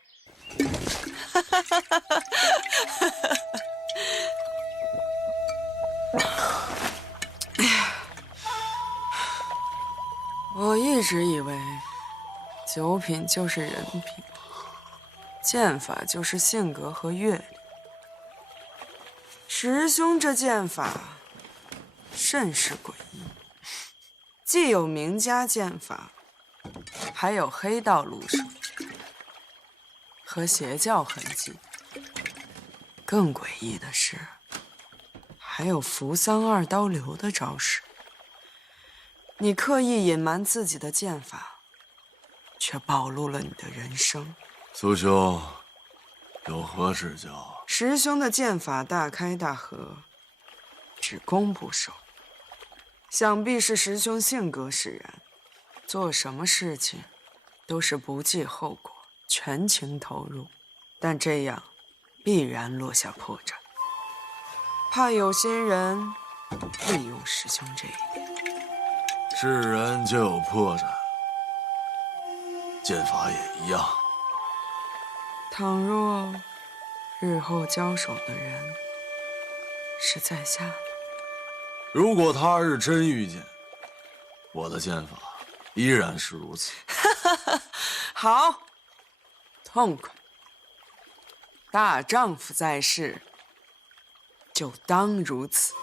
我一直以为酒品就是人品，剑法就是性格和阅历。师兄这剑法甚是诡异，既有名家剑法，还有黑道路数和邪教痕迹。更诡异的是，还有扶桑二刀流的招式。你刻意隐瞒自己的剑法，却暴露了你的人生。苏兄，有何指教？师兄的剑法大开大合，只攻不受。想必是师兄性格使然，做什么事情都是不计后果，全情投入。但这样必然落下破绽，怕有心人利用师兄这一点。是人就有破绽，剑法也一样。倘若日后交手的人是在下的，如果他日真遇见，我的剑法依然是如此。好，痛快。大丈夫在世，就当如此。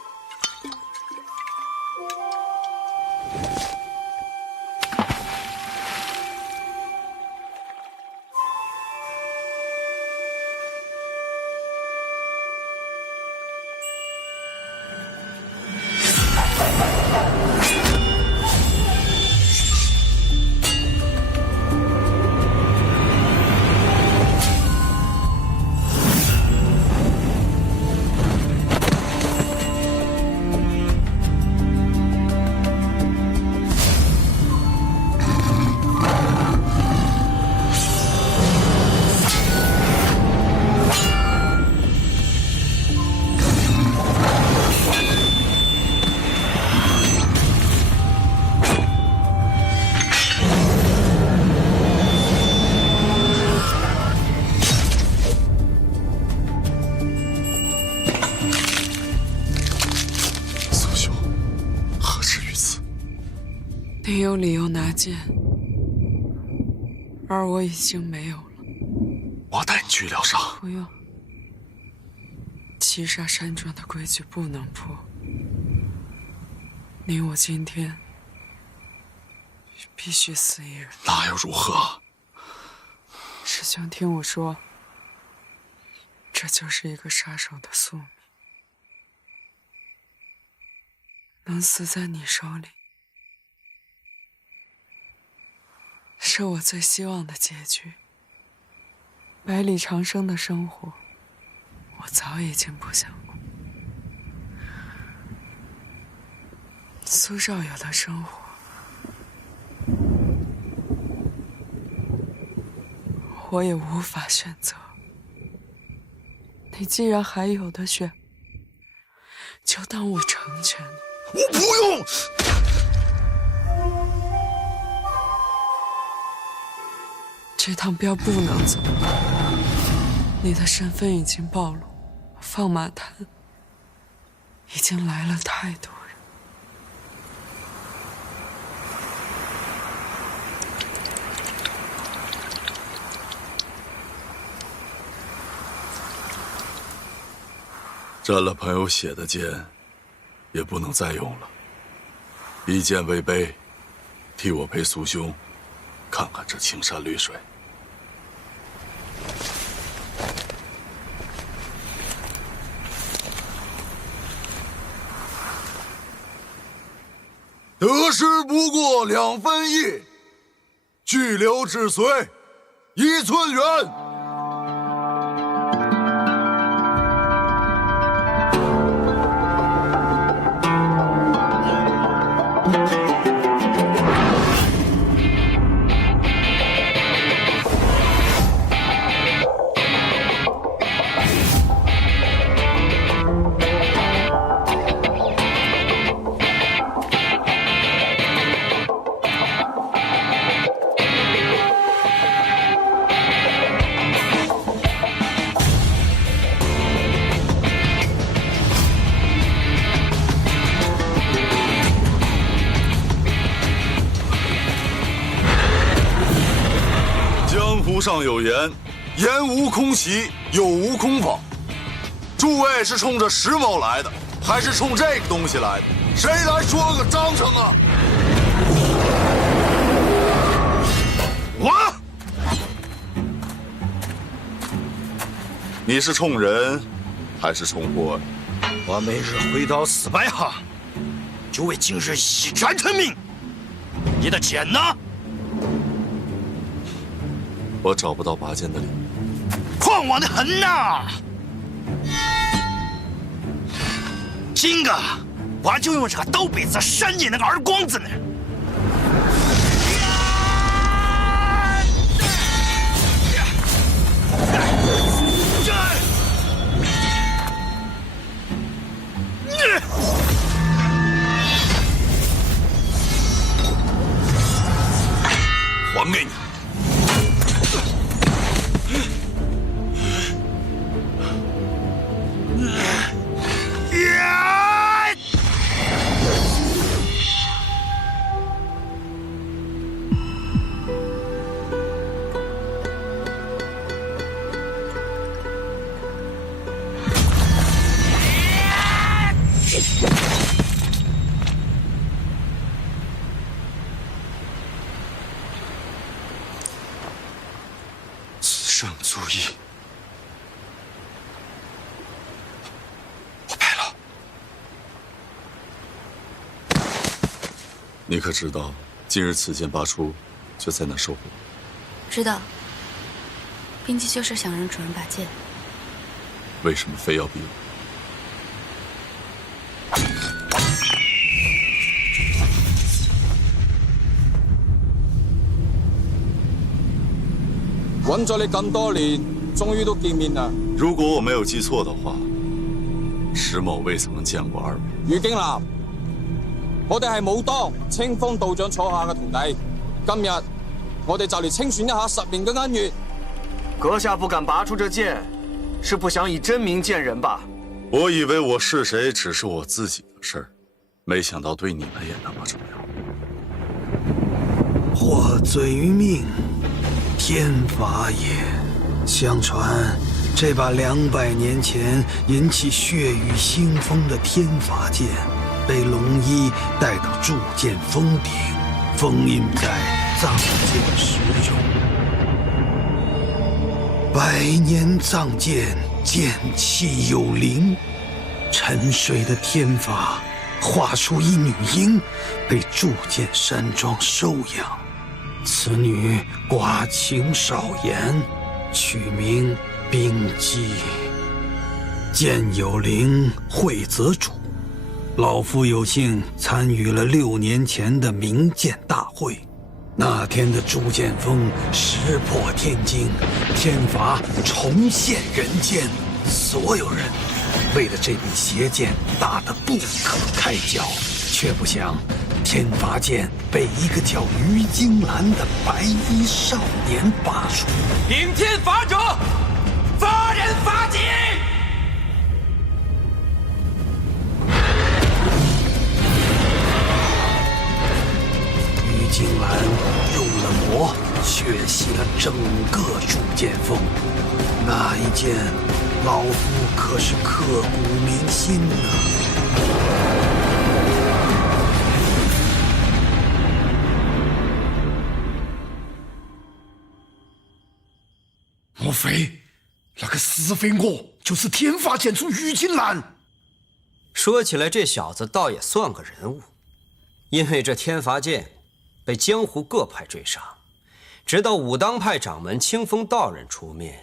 你有理由拿剑，而我已经没有了。我带你去疗伤。不用，七杀山庄的规矩不能破。你我今天必须死一人。那又如何？师兄，听我说，这就是一个杀手的宿命。能死在你手里，是我最希望的结局。百里长生的生活，我早已经不想过苏少友的生活，我也无法选择。你既然还有的选，就当我成全你。我不用。这趟镖不能走，你的身份已经暴露，放马滩已经来了太多人。沾了朋友血的剑，也不能再用了。以剑为碑，替我陪苏兄看看这青山绿水。得失不过2分意，去留至随1寸远。上有言，言无空袭，有无空放。诸位是冲着时髦来的，还是冲这个东西来的？谁来说个章程啊？我。你是冲人，还是冲货？我每日挥刀400下，就为今日一战成名。你的剑呢？我找不到拔剑的理由。狂妄的很呐！今个我就用这个刀背子扇你那个耳光子呢！还给你。此生足矣。我败了。你可知道，今日此剑拔出，就在那收获？知道。兵器就是想让主人拔剑。为什么非要逼我？揾咗你咁多年，終於都見面啦。如果我沒有記錯的話，石某未曾見過二位。余京南，我哋係武當清風道長坐下嘅徒弟。今日我哋就嚟清算一下10年嘅恩怨。閣下不敢拔出這劍，是不想以真名見人吧？我以為我是誰只是我自己的事兒，沒想到對你們也那麼重要。獲罪於命，天罰也。相傳，這把200年前引起血雨腥風的天罰劍，被龍一帶到鑄劍峰頂，封印在藏劍石中。100年藏劍，劍氣有靈。沉睡的天罰，化出一女嬰，被鑄劍山莊收養。此女寡情少言，取名冰姬。见有灵，会则主。老夫有幸参与了6年前的明剑大会，那天的铸剑锋石破天惊，天罚重现人间，所有人为了这柄邪剑打得不可开交，却不想天罚剑被一个叫于金兰的白衣少年拔出。领天罚者，罚人罚己。于金兰入了魔，血洗了整个铸剑锋。那一剑，老夫可是刻骨铭心呐。莫非那个死肥我就是天罚剑主于金兰？说起来，这小子倒也算个人物，因为这天罚剑被江湖各派追杀，直到武当派掌门清风道人出面，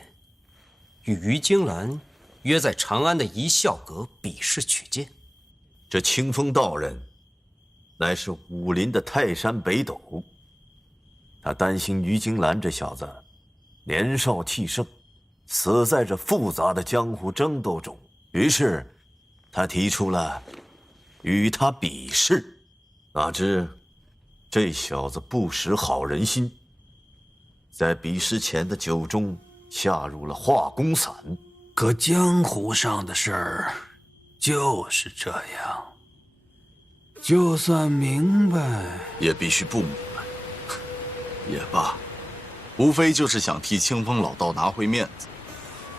与于金兰约在长安的一笑阁比试取剑。这清风道人乃是武林的泰山北斗，他担心于金兰这小子年少气盛，死在这复杂的江湖争斗中，于是他提出了与他比试。哪知这小子不识好人心，在比试前的酒中下入了化功散。可江湖上的事儿就是这样，就算明白也必须不明白。也罢，无非就是想替清风老道拿回面子，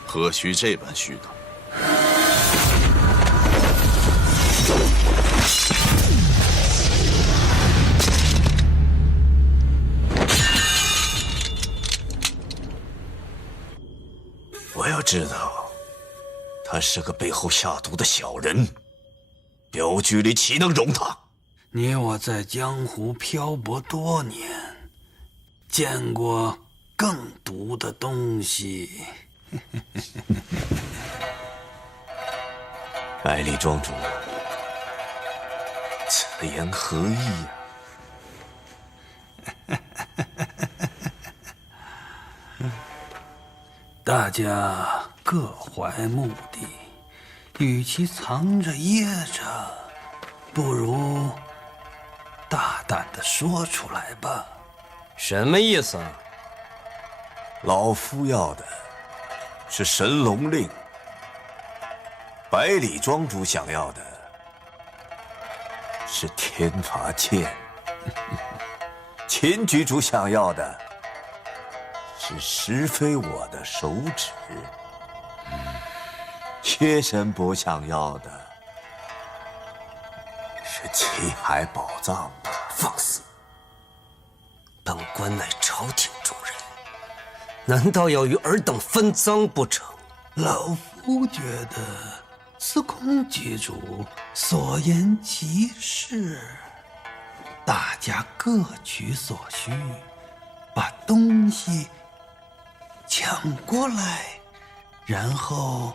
何须这般虚的？我要知道，他是个背后下毒的小人，镖局里岂能容他？你我在江湖漂泊多年，见过更毒的东西。百里庄主，此言何意呀？大家各怀目的，与其藏着掖着，不如大胆地说出来吧。什么意思啊？老夫要的是神龙令，百里庄主想要的是天罚剑，秦局主想要的是石飞我的手指，薛神伯想要的是七海宝藏。放肆！本官乃朝廷重人，难道要与尔等分赃不成？老夫觉得司空局主所言极是，大家各取所需，把东西抢过来，然后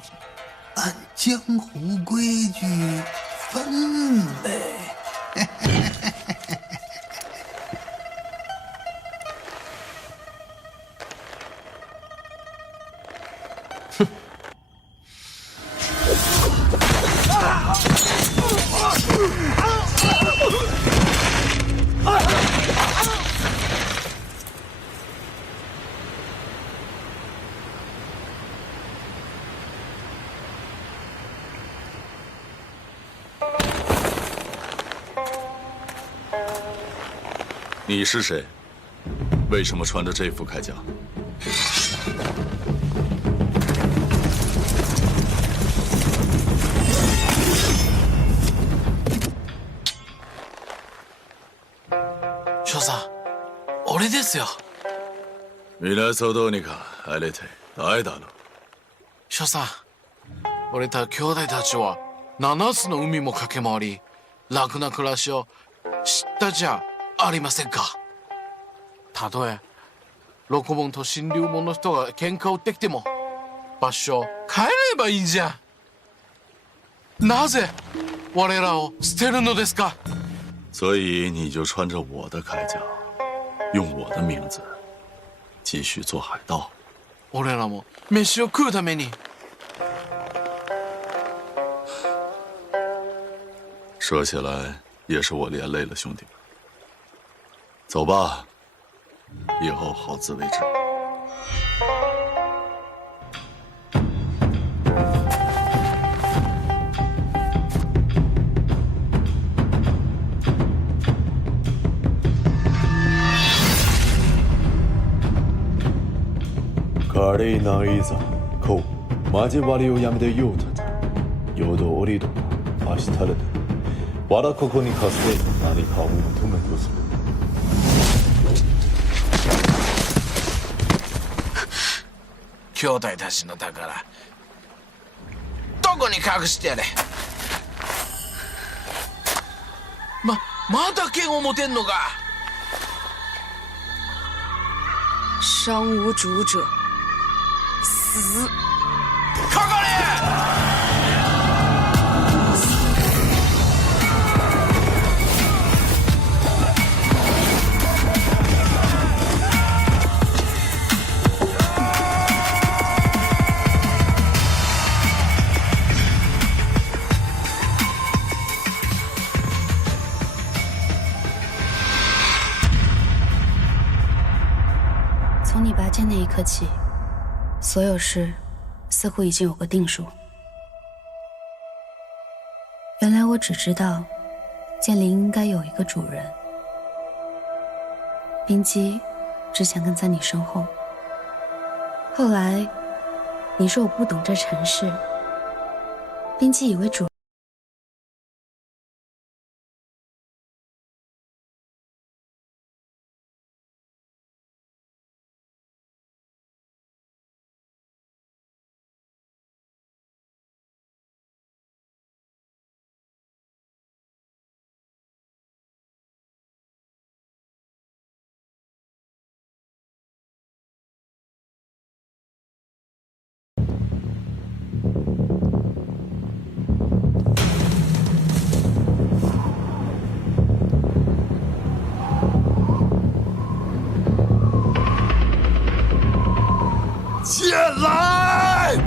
按江湖规矩分呗。你是谁？为什么穿着这副铠甲？少佐，俺ですよ。皆どうにかあれて誰だろう。少佐、俺た兄弟たちは7つの海も駆け回り、楽な暮らしを知ったじゃありませんか。たとえ六門と神龍門の人が喧嘩を売ってきても、場所を変えればいいじゃん。なぜ我らを捨てるのですか？所以你就穿着我的铠甲，用我的名字继续做海盗。俺らも飯を食うために。说起来也是我连累了兄弟们。走吧，以后好自为之。華麗ないざこう交わりをやめてようたた夜通りと明日でわらここに貸して何かを求めとする兄弟たちの宝どこに隠してやれ。まだ剣を持てんのか。伤无主者死。かかれ！从你拔剑那一刻起，所有事似乎已经有个定数。原来我只知道剑灵应该有一个主人，冰姬只想跟在你身后。后来你说我不懂这尘世，冰姬以为主人剑来！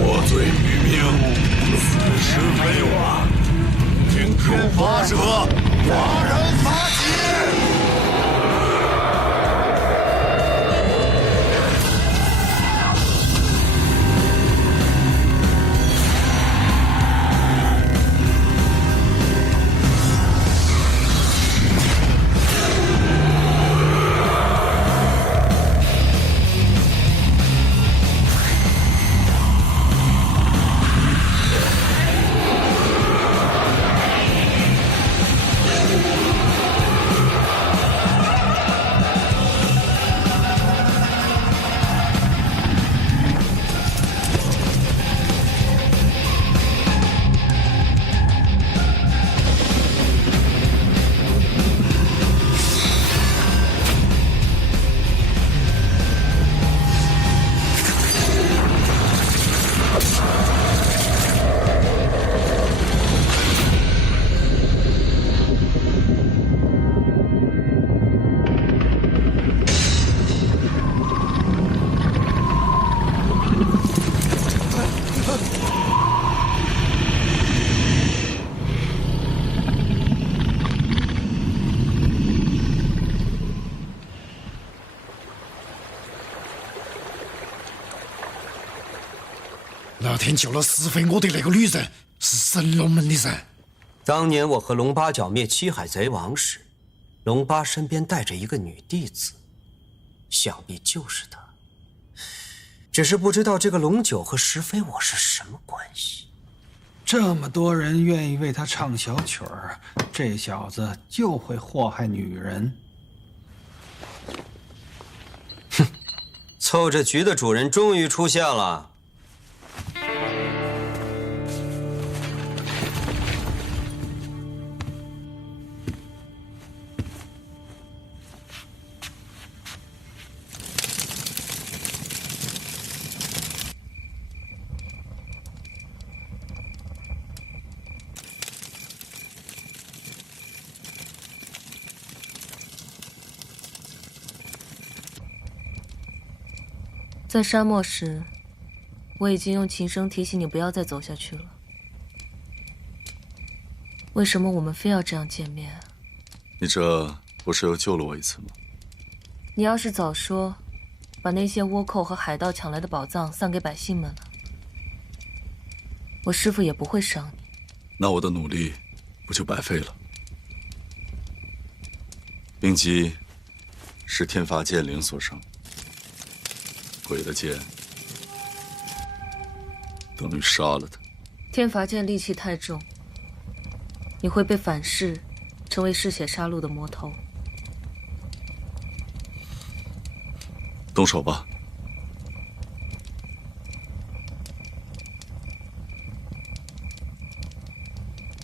我罪于命，此时非我，听天发者，华人发起。那天救了石飞我的那个女人是神龙门的人。当年我和龙八剿灭七海贼王时，龙八身边带着一个女弟子，想必就是他。只是不知道这个龙九和石飞我是什么关系。这么多人愿意为他唱小曲儿，这小子就会祸害女人。哼，凑这局的主人终于出现了。在沙漠时，我已经用琴声提醒你不要再走下去了。为什么我们非要这样见面？你这不是又救了我一次吗？你要是早说，把那些倭寇和海盗抢来的宝藏散给百姓们了，我师父也不会伤你。那我的努力不就白费了？冰姬是天罚剑灵所生。鬼的剑等于杀了他。天罚剑戾气太重，你会被反噬，成为嗜血杀戮的魔头。动手吧。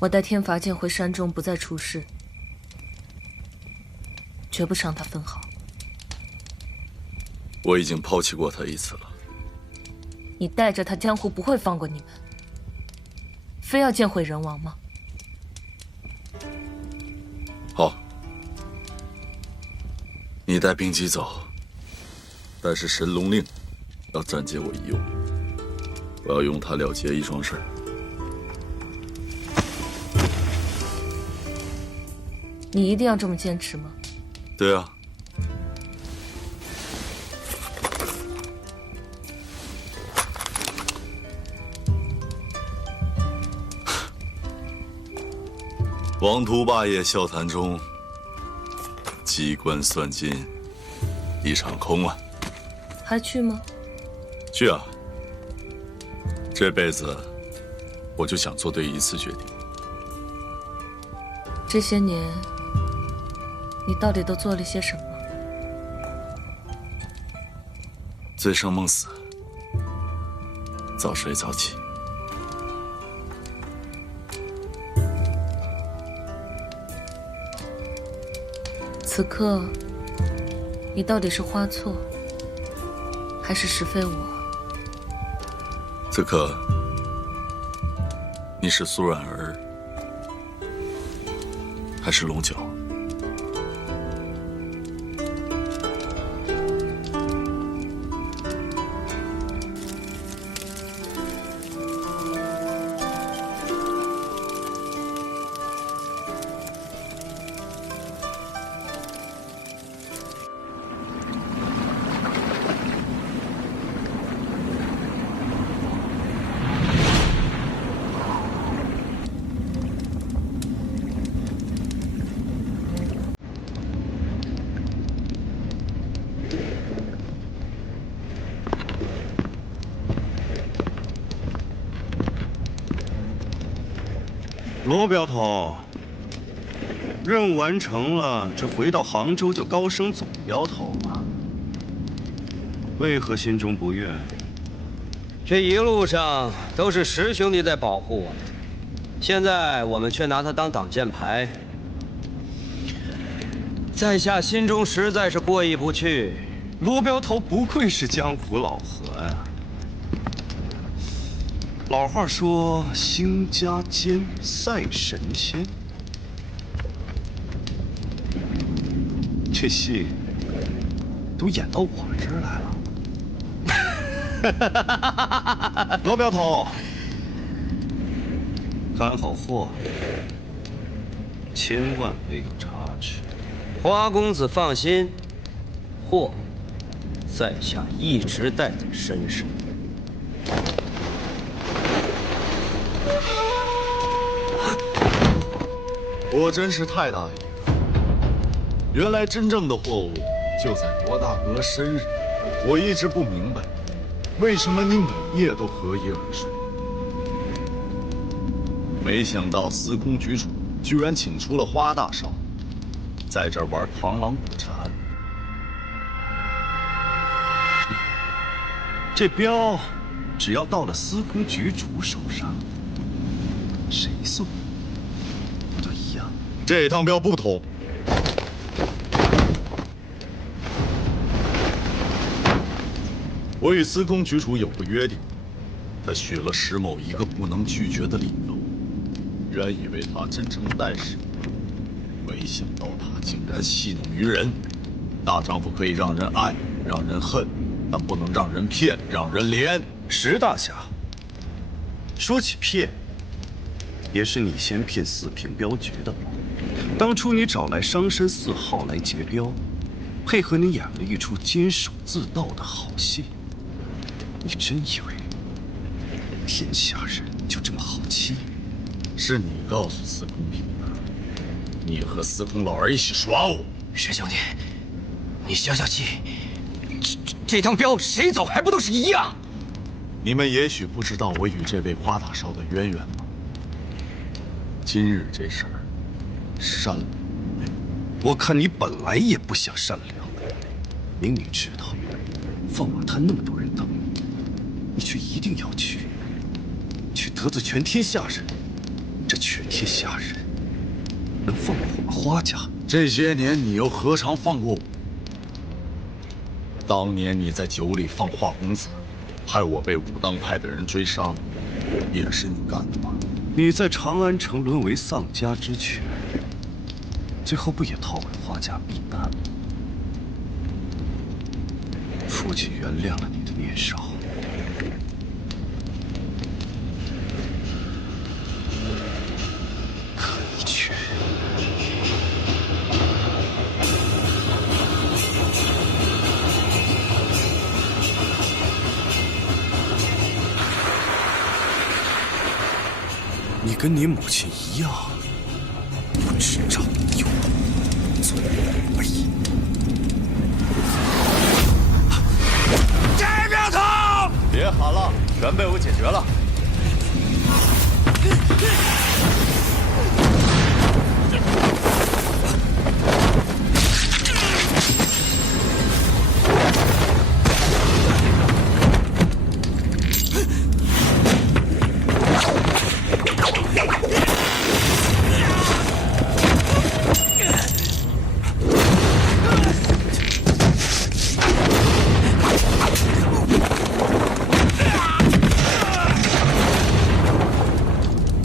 我带天罚剑回山中，不再出事，绝不伤他分毫。我已经抛弃过他一次了。你带着他，江湖不会放过你们。非要见毁人亡吗？好，你带冰姬走，但是神龙令要暂借我一用，我要用它了结一桩事。你一定要这么坚持吗？对啊。王图霸业笑谈中，机关算尽，一场空啊！还去吗？去啊！这辈子我就想做对一次决定。这些年，你到底都做了些什么？醉生梦死，早睡早起。此刻，你到底是花错，还是石非我？此刻，你是苏软儿，还是龙九？罗镖头，任务完成了，这回到杭州就高升总镖头嘛？为何心中不悦？这一路上都是石兄弟在保护我们，现在我们却拿他当挡箭牌，在下心中实在是过意不去。罗镖头不愧是江湖老河呀！老话说“兴家奸，赛神仙”，这戏都演到我们这儿来了。罗镖头，看好货，千万别有差池。花公子放心，货在下一直带在身上。我真是太大意了，原来真正的货物就在罗大哥生日，我一直不明白，为什么你每夜都合衣而睡。没想到司空局主居然请出了花大少，在这玩螳螂捕蝉。这镖只要到了司空局主手上，谁送都一样。这趟镖不同。我与司空局主有个约定，他许了石某一个不能拒绝的礼物，原以为他真诚待事，没想到他竟然戏弄于人。大丈夫可以让人爱，让人恨，但不能让人骗，让人怜。石大侠，说起骗，也是你先骗四平镖局的。当初你找来商山4号来劫镖，配合你演了一出监守自盗的好戏。你真以为天下人就这么好欺？是你告诉司空平的，你和司空老儿一起耍我。师兄弟，你消消气，这趟镖谁走还不都是一样？你们也许不知道我与这位花大少的渊源吧？今日这事儿，善良。我看你本来也不想善良，明明知道放马滩那么多人等你却一定要去得罪全天下人。这全天下人能放过我们花家？这些年你又何尝放过我？当年你在酒里放华公子，害我被武当派的人追杀，也是你干的吧？你在长安城沦为丧家之犬，最后不也逃回花家避难吗？父亲原谅了你的年少，可你却……你跟你母亲一样，不知长幼，尊卑。摘镖头！别喊了，全被我解决了。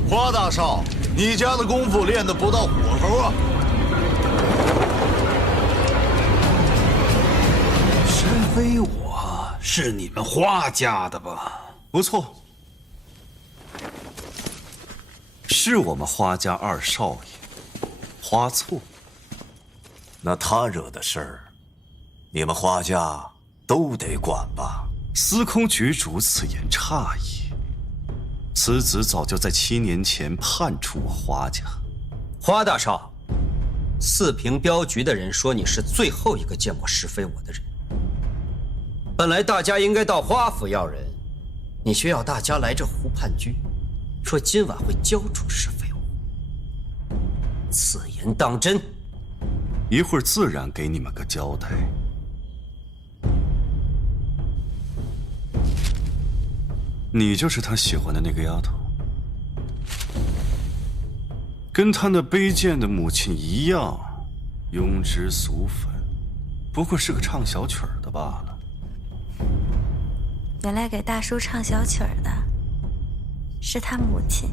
花大少，你家的功夫练得不到火候啊！神非我是你们花家的吧？不错，是我们花家二少爷花错。那他惹的事儿，你们花家都得管吧？司空局主此言差矣。此子早就在7年前判出我花家。花大少，四平镖局的人说你是最后一个见过石飞我的人。本来大家应该到花府要人，你却要大家来这湖畔居，说今晚会交出石飞我。此言当真？一会儿自然给你们个交代。你就是他喜欢的那个丫头，跟他那卑贱的母亲一样，庸脂俗粉，不过是个唱小曲儿的罢了。原来给大叔唱小曲儿的是他母亲。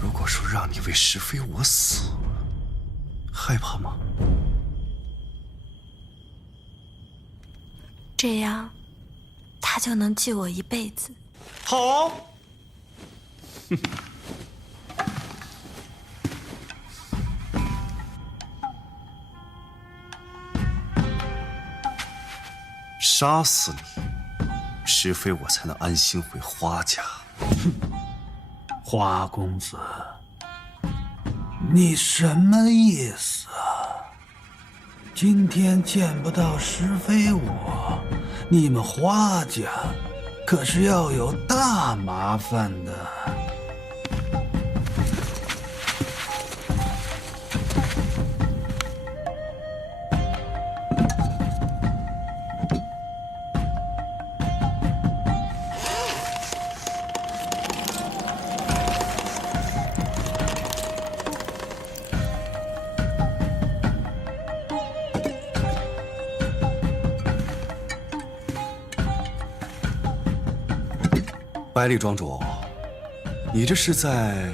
如果说让你为石飞我死，害怕吗？这样他就能记我一辈子。好。杀死你，石飞我才能安心回花家。花公子，你什么意思啊？今天见不到石飞我，你们花家可是要有大麻烦的。百里庄主，你这是在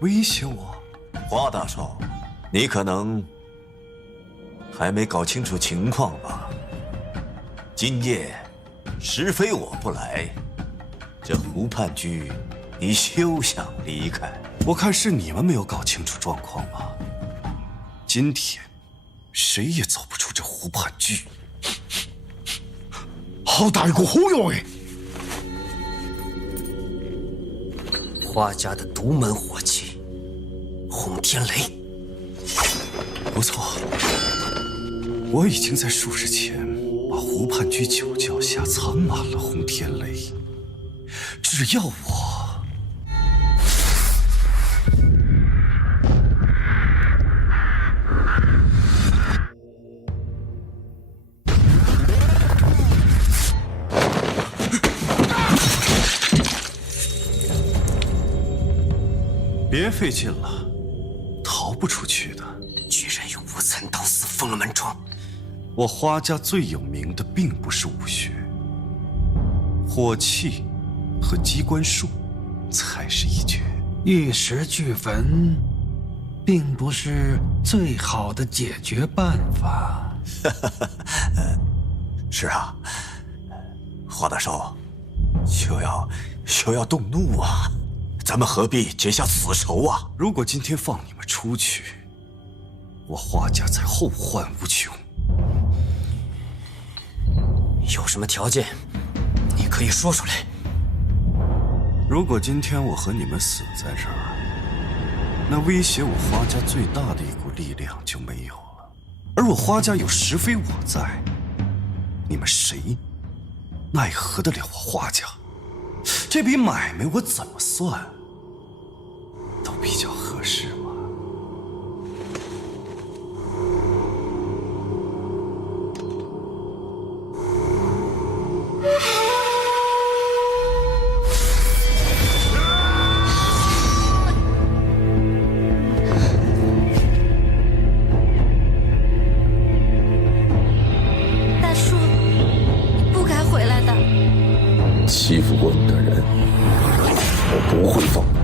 威胁我？花大少，你可能还没搞清楚情况吧？今夜石非我不来，这湖畔居你休想离开。我看是你们没有搞清楚状况吧。今天谁也走不出这湖畔居。好大一个忽悠哎！花家的独门火器轰天雷，不错，我已经在数日前把湖畔居酒窖下藏满了轰天雷，只要我别费劲了，逃不出去的。居然用无残刀死封了门窗。我花家最有名的并不是武学，火器和机关术才是一绝。玉石俱焚，并不是最好的解决办法。是啊，花大少，休要动怒啊！咱们何必结下此仇啊？如果今天放你们出去，我花家才后患无穷。有什么条件，你可以说出来。如果今天我和你们死在这儿，那威胁我花家最大的一股力量就没有了。而我花家有石非我在，你们谁奈何得了我花家？这笔买卖我怎么算都比较合适嘛。大叔，你不该回来的。欺负过你的人，我不会放过。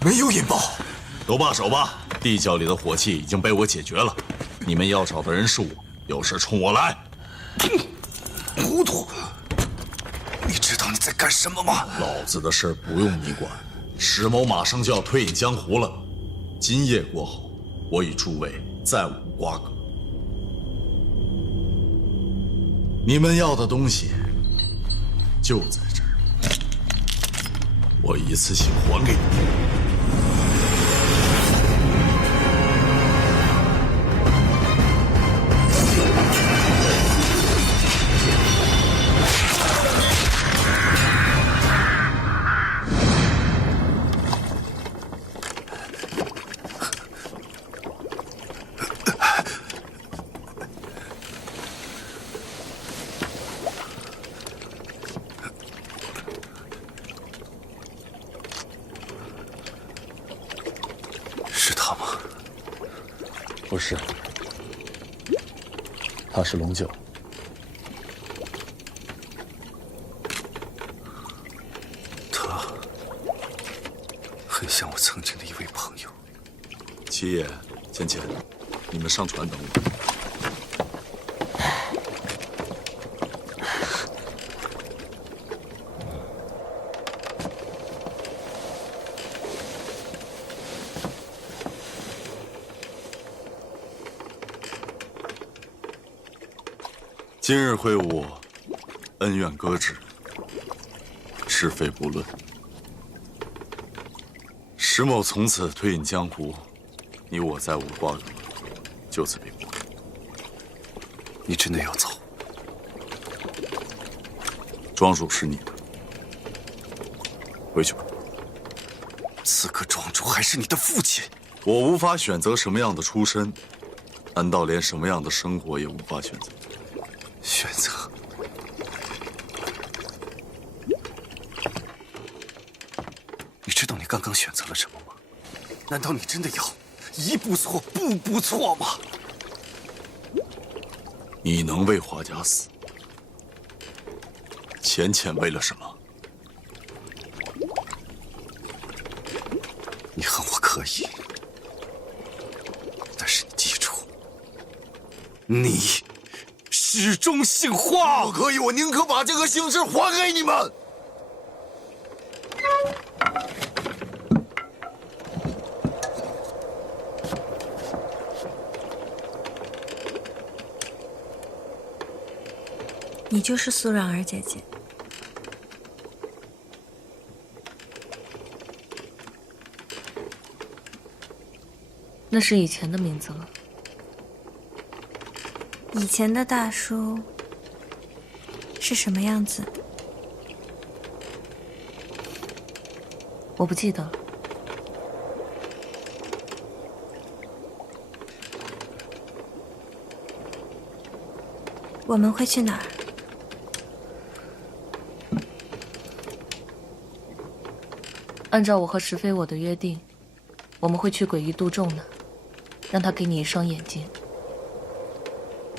没有引爆，都罢手吧。地窖里的火器已经被我解决了，你们要找的人是我，有事冲我来。糊涂！你知道你在干什么吗？老子的事不用你管，石某马上就要退隐江湖了，今夜过后，我与诸位再无瓜葛。你们要的东西就在这儿，我一次性还给你们。不是，他是龙九。他很像我曾经的一位朋友。七爷、芊芊，你们上船等我。今日会晤，恩怨搁置，是非不论。石某从此退隐江湖，你我再无瓜葛，就此别过。你真的要走？庄主是你的，回去吧。刺客庄主还是你的父亲？我无法选择什么样的出身，难道连什么样的生活也无法选择？选择？你知道你刚刚选择了什么吗？难道你真的要一步错步步错吗？你能为华家死，芊芊为了什么？你恨我可以，但是你记住，你始终姓华。不可以，我宁可把这个姓氏还给你们。你就是苏冉儿姐姐。那是以前的名字了。以前的大叔是什么样子？我不记得了。我们会去哪儿？按照我和石飞我的约定，我们会去诡异杜仲那，让他给你一双眼睛。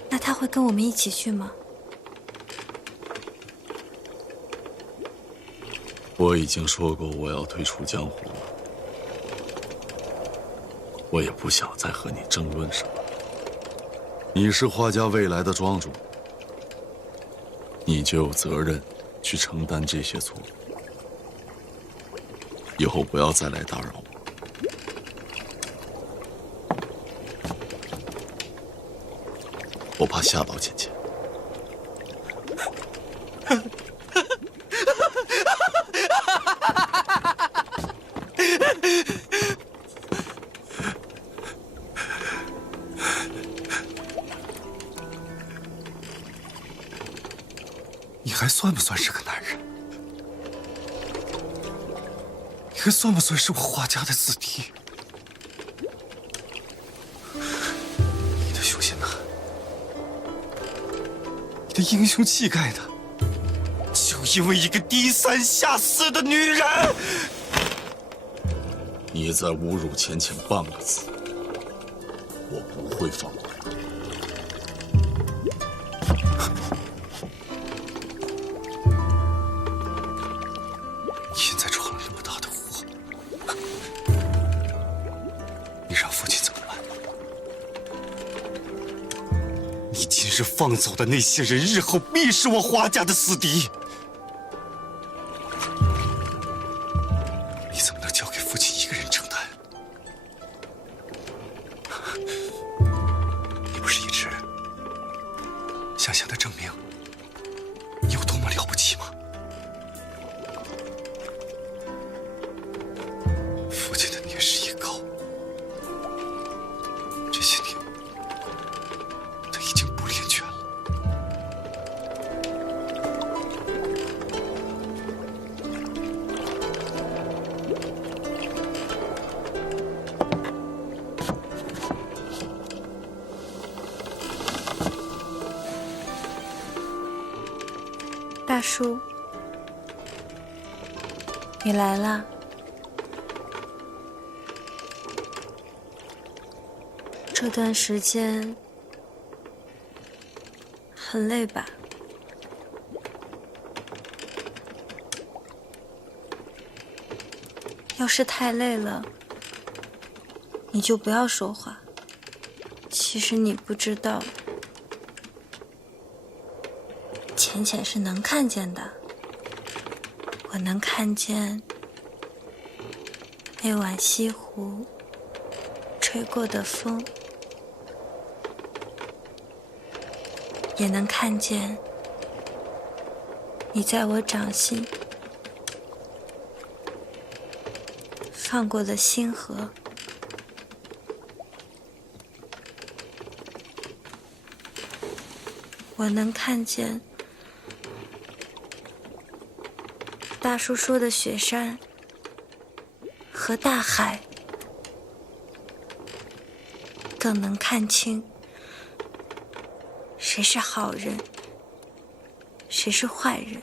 那他会跟我们一起去吗？我已经说过我要退出江湖了，我也不想再和你争论什么。你是华家未来的庄主，你就有责任去承担这些错误。以后不要再来打扰我。我怕吓到芊芊。你还算不算是个男人？你还算不算是我华家的子弟？你的修仙男，你的英雄气概呢？就因为一个低三下四的女人！你再侮辱芊芊半个字，我不会放过你。现在闯了那么大的祸，你让父亲怎么办？你今日放走的那些人，日后必是我华家的死敌。你怎么能大叔，你来了。这段时间很累吧？要是太累了，你就不要说话。其实你不知道，浅浅是能看见的。我能看见那晚西湖吹过的风，也能看见你在我掌心放过的星河。我能看见大叔说的雪山和大海，更能看清谁是好人，谁是坏人，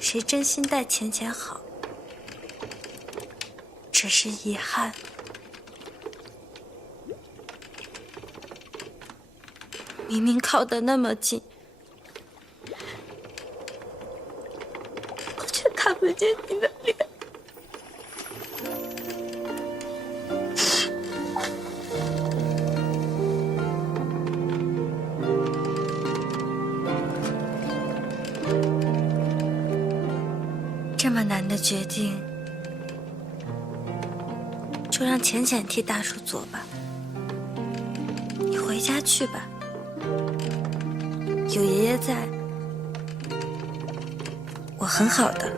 谁真心待浅浅好，只是遗憾，明明靠得那么近，我却看不见你的脸。这么难的决定，就让浅浅替大叔做吧。你回家去吧，有爷爷在，我很好的，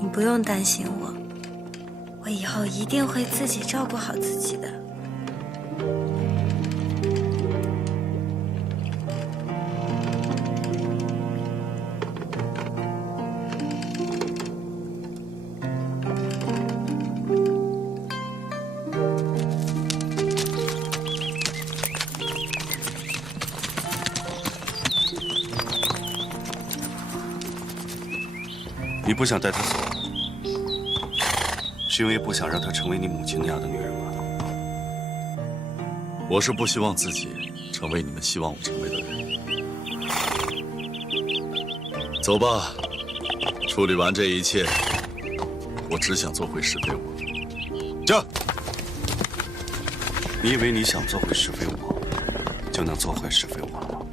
你不用担心我，我以后一定会自己照顾好自己的。你不想带她走，是因为不想让她成为你母亲那样的女人吗？我是不希望自己成为你们希望我成为的人。走吧，处理完这一切，我只想做回石飞我。这，你以为你想做回石飞我，就能做回石飞我了吗？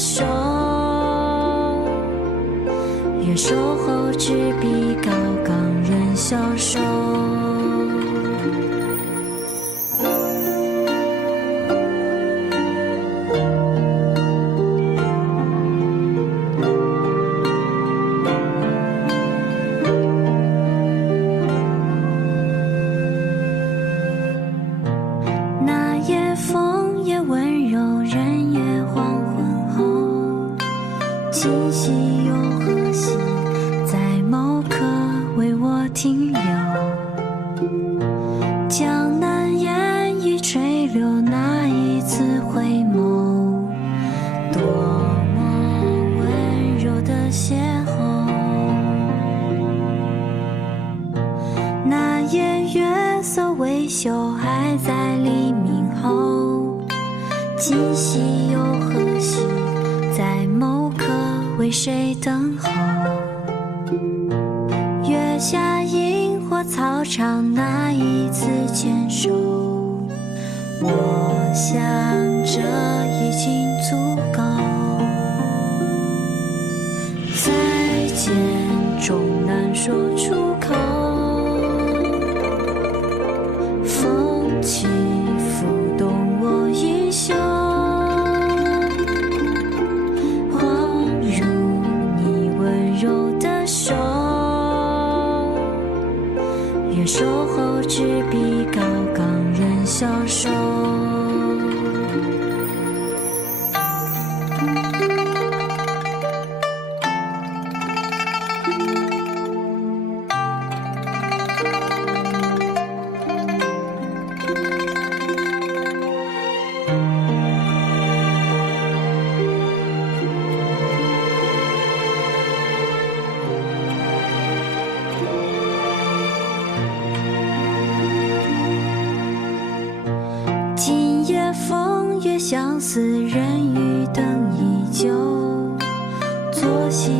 手。愿守候执笔高冈任消瘦。那夜风也温柔，人也黄昏后，今夕又何夕，在某刻为我停留。江南烟雨垂柳，那一次回眸，多么温柔的邂逅。那夜月色微羞，还在黎明后，今夕又何夕，在某刻为谁等候。月下萤火操场，那一次牵手，我想这已经足够。再见终难说出口，风起拂动我衣袖，恍如你温柔的手，愿守候执笔高冈任消瘦。今夜风月相似，人与灯依旧，昨夕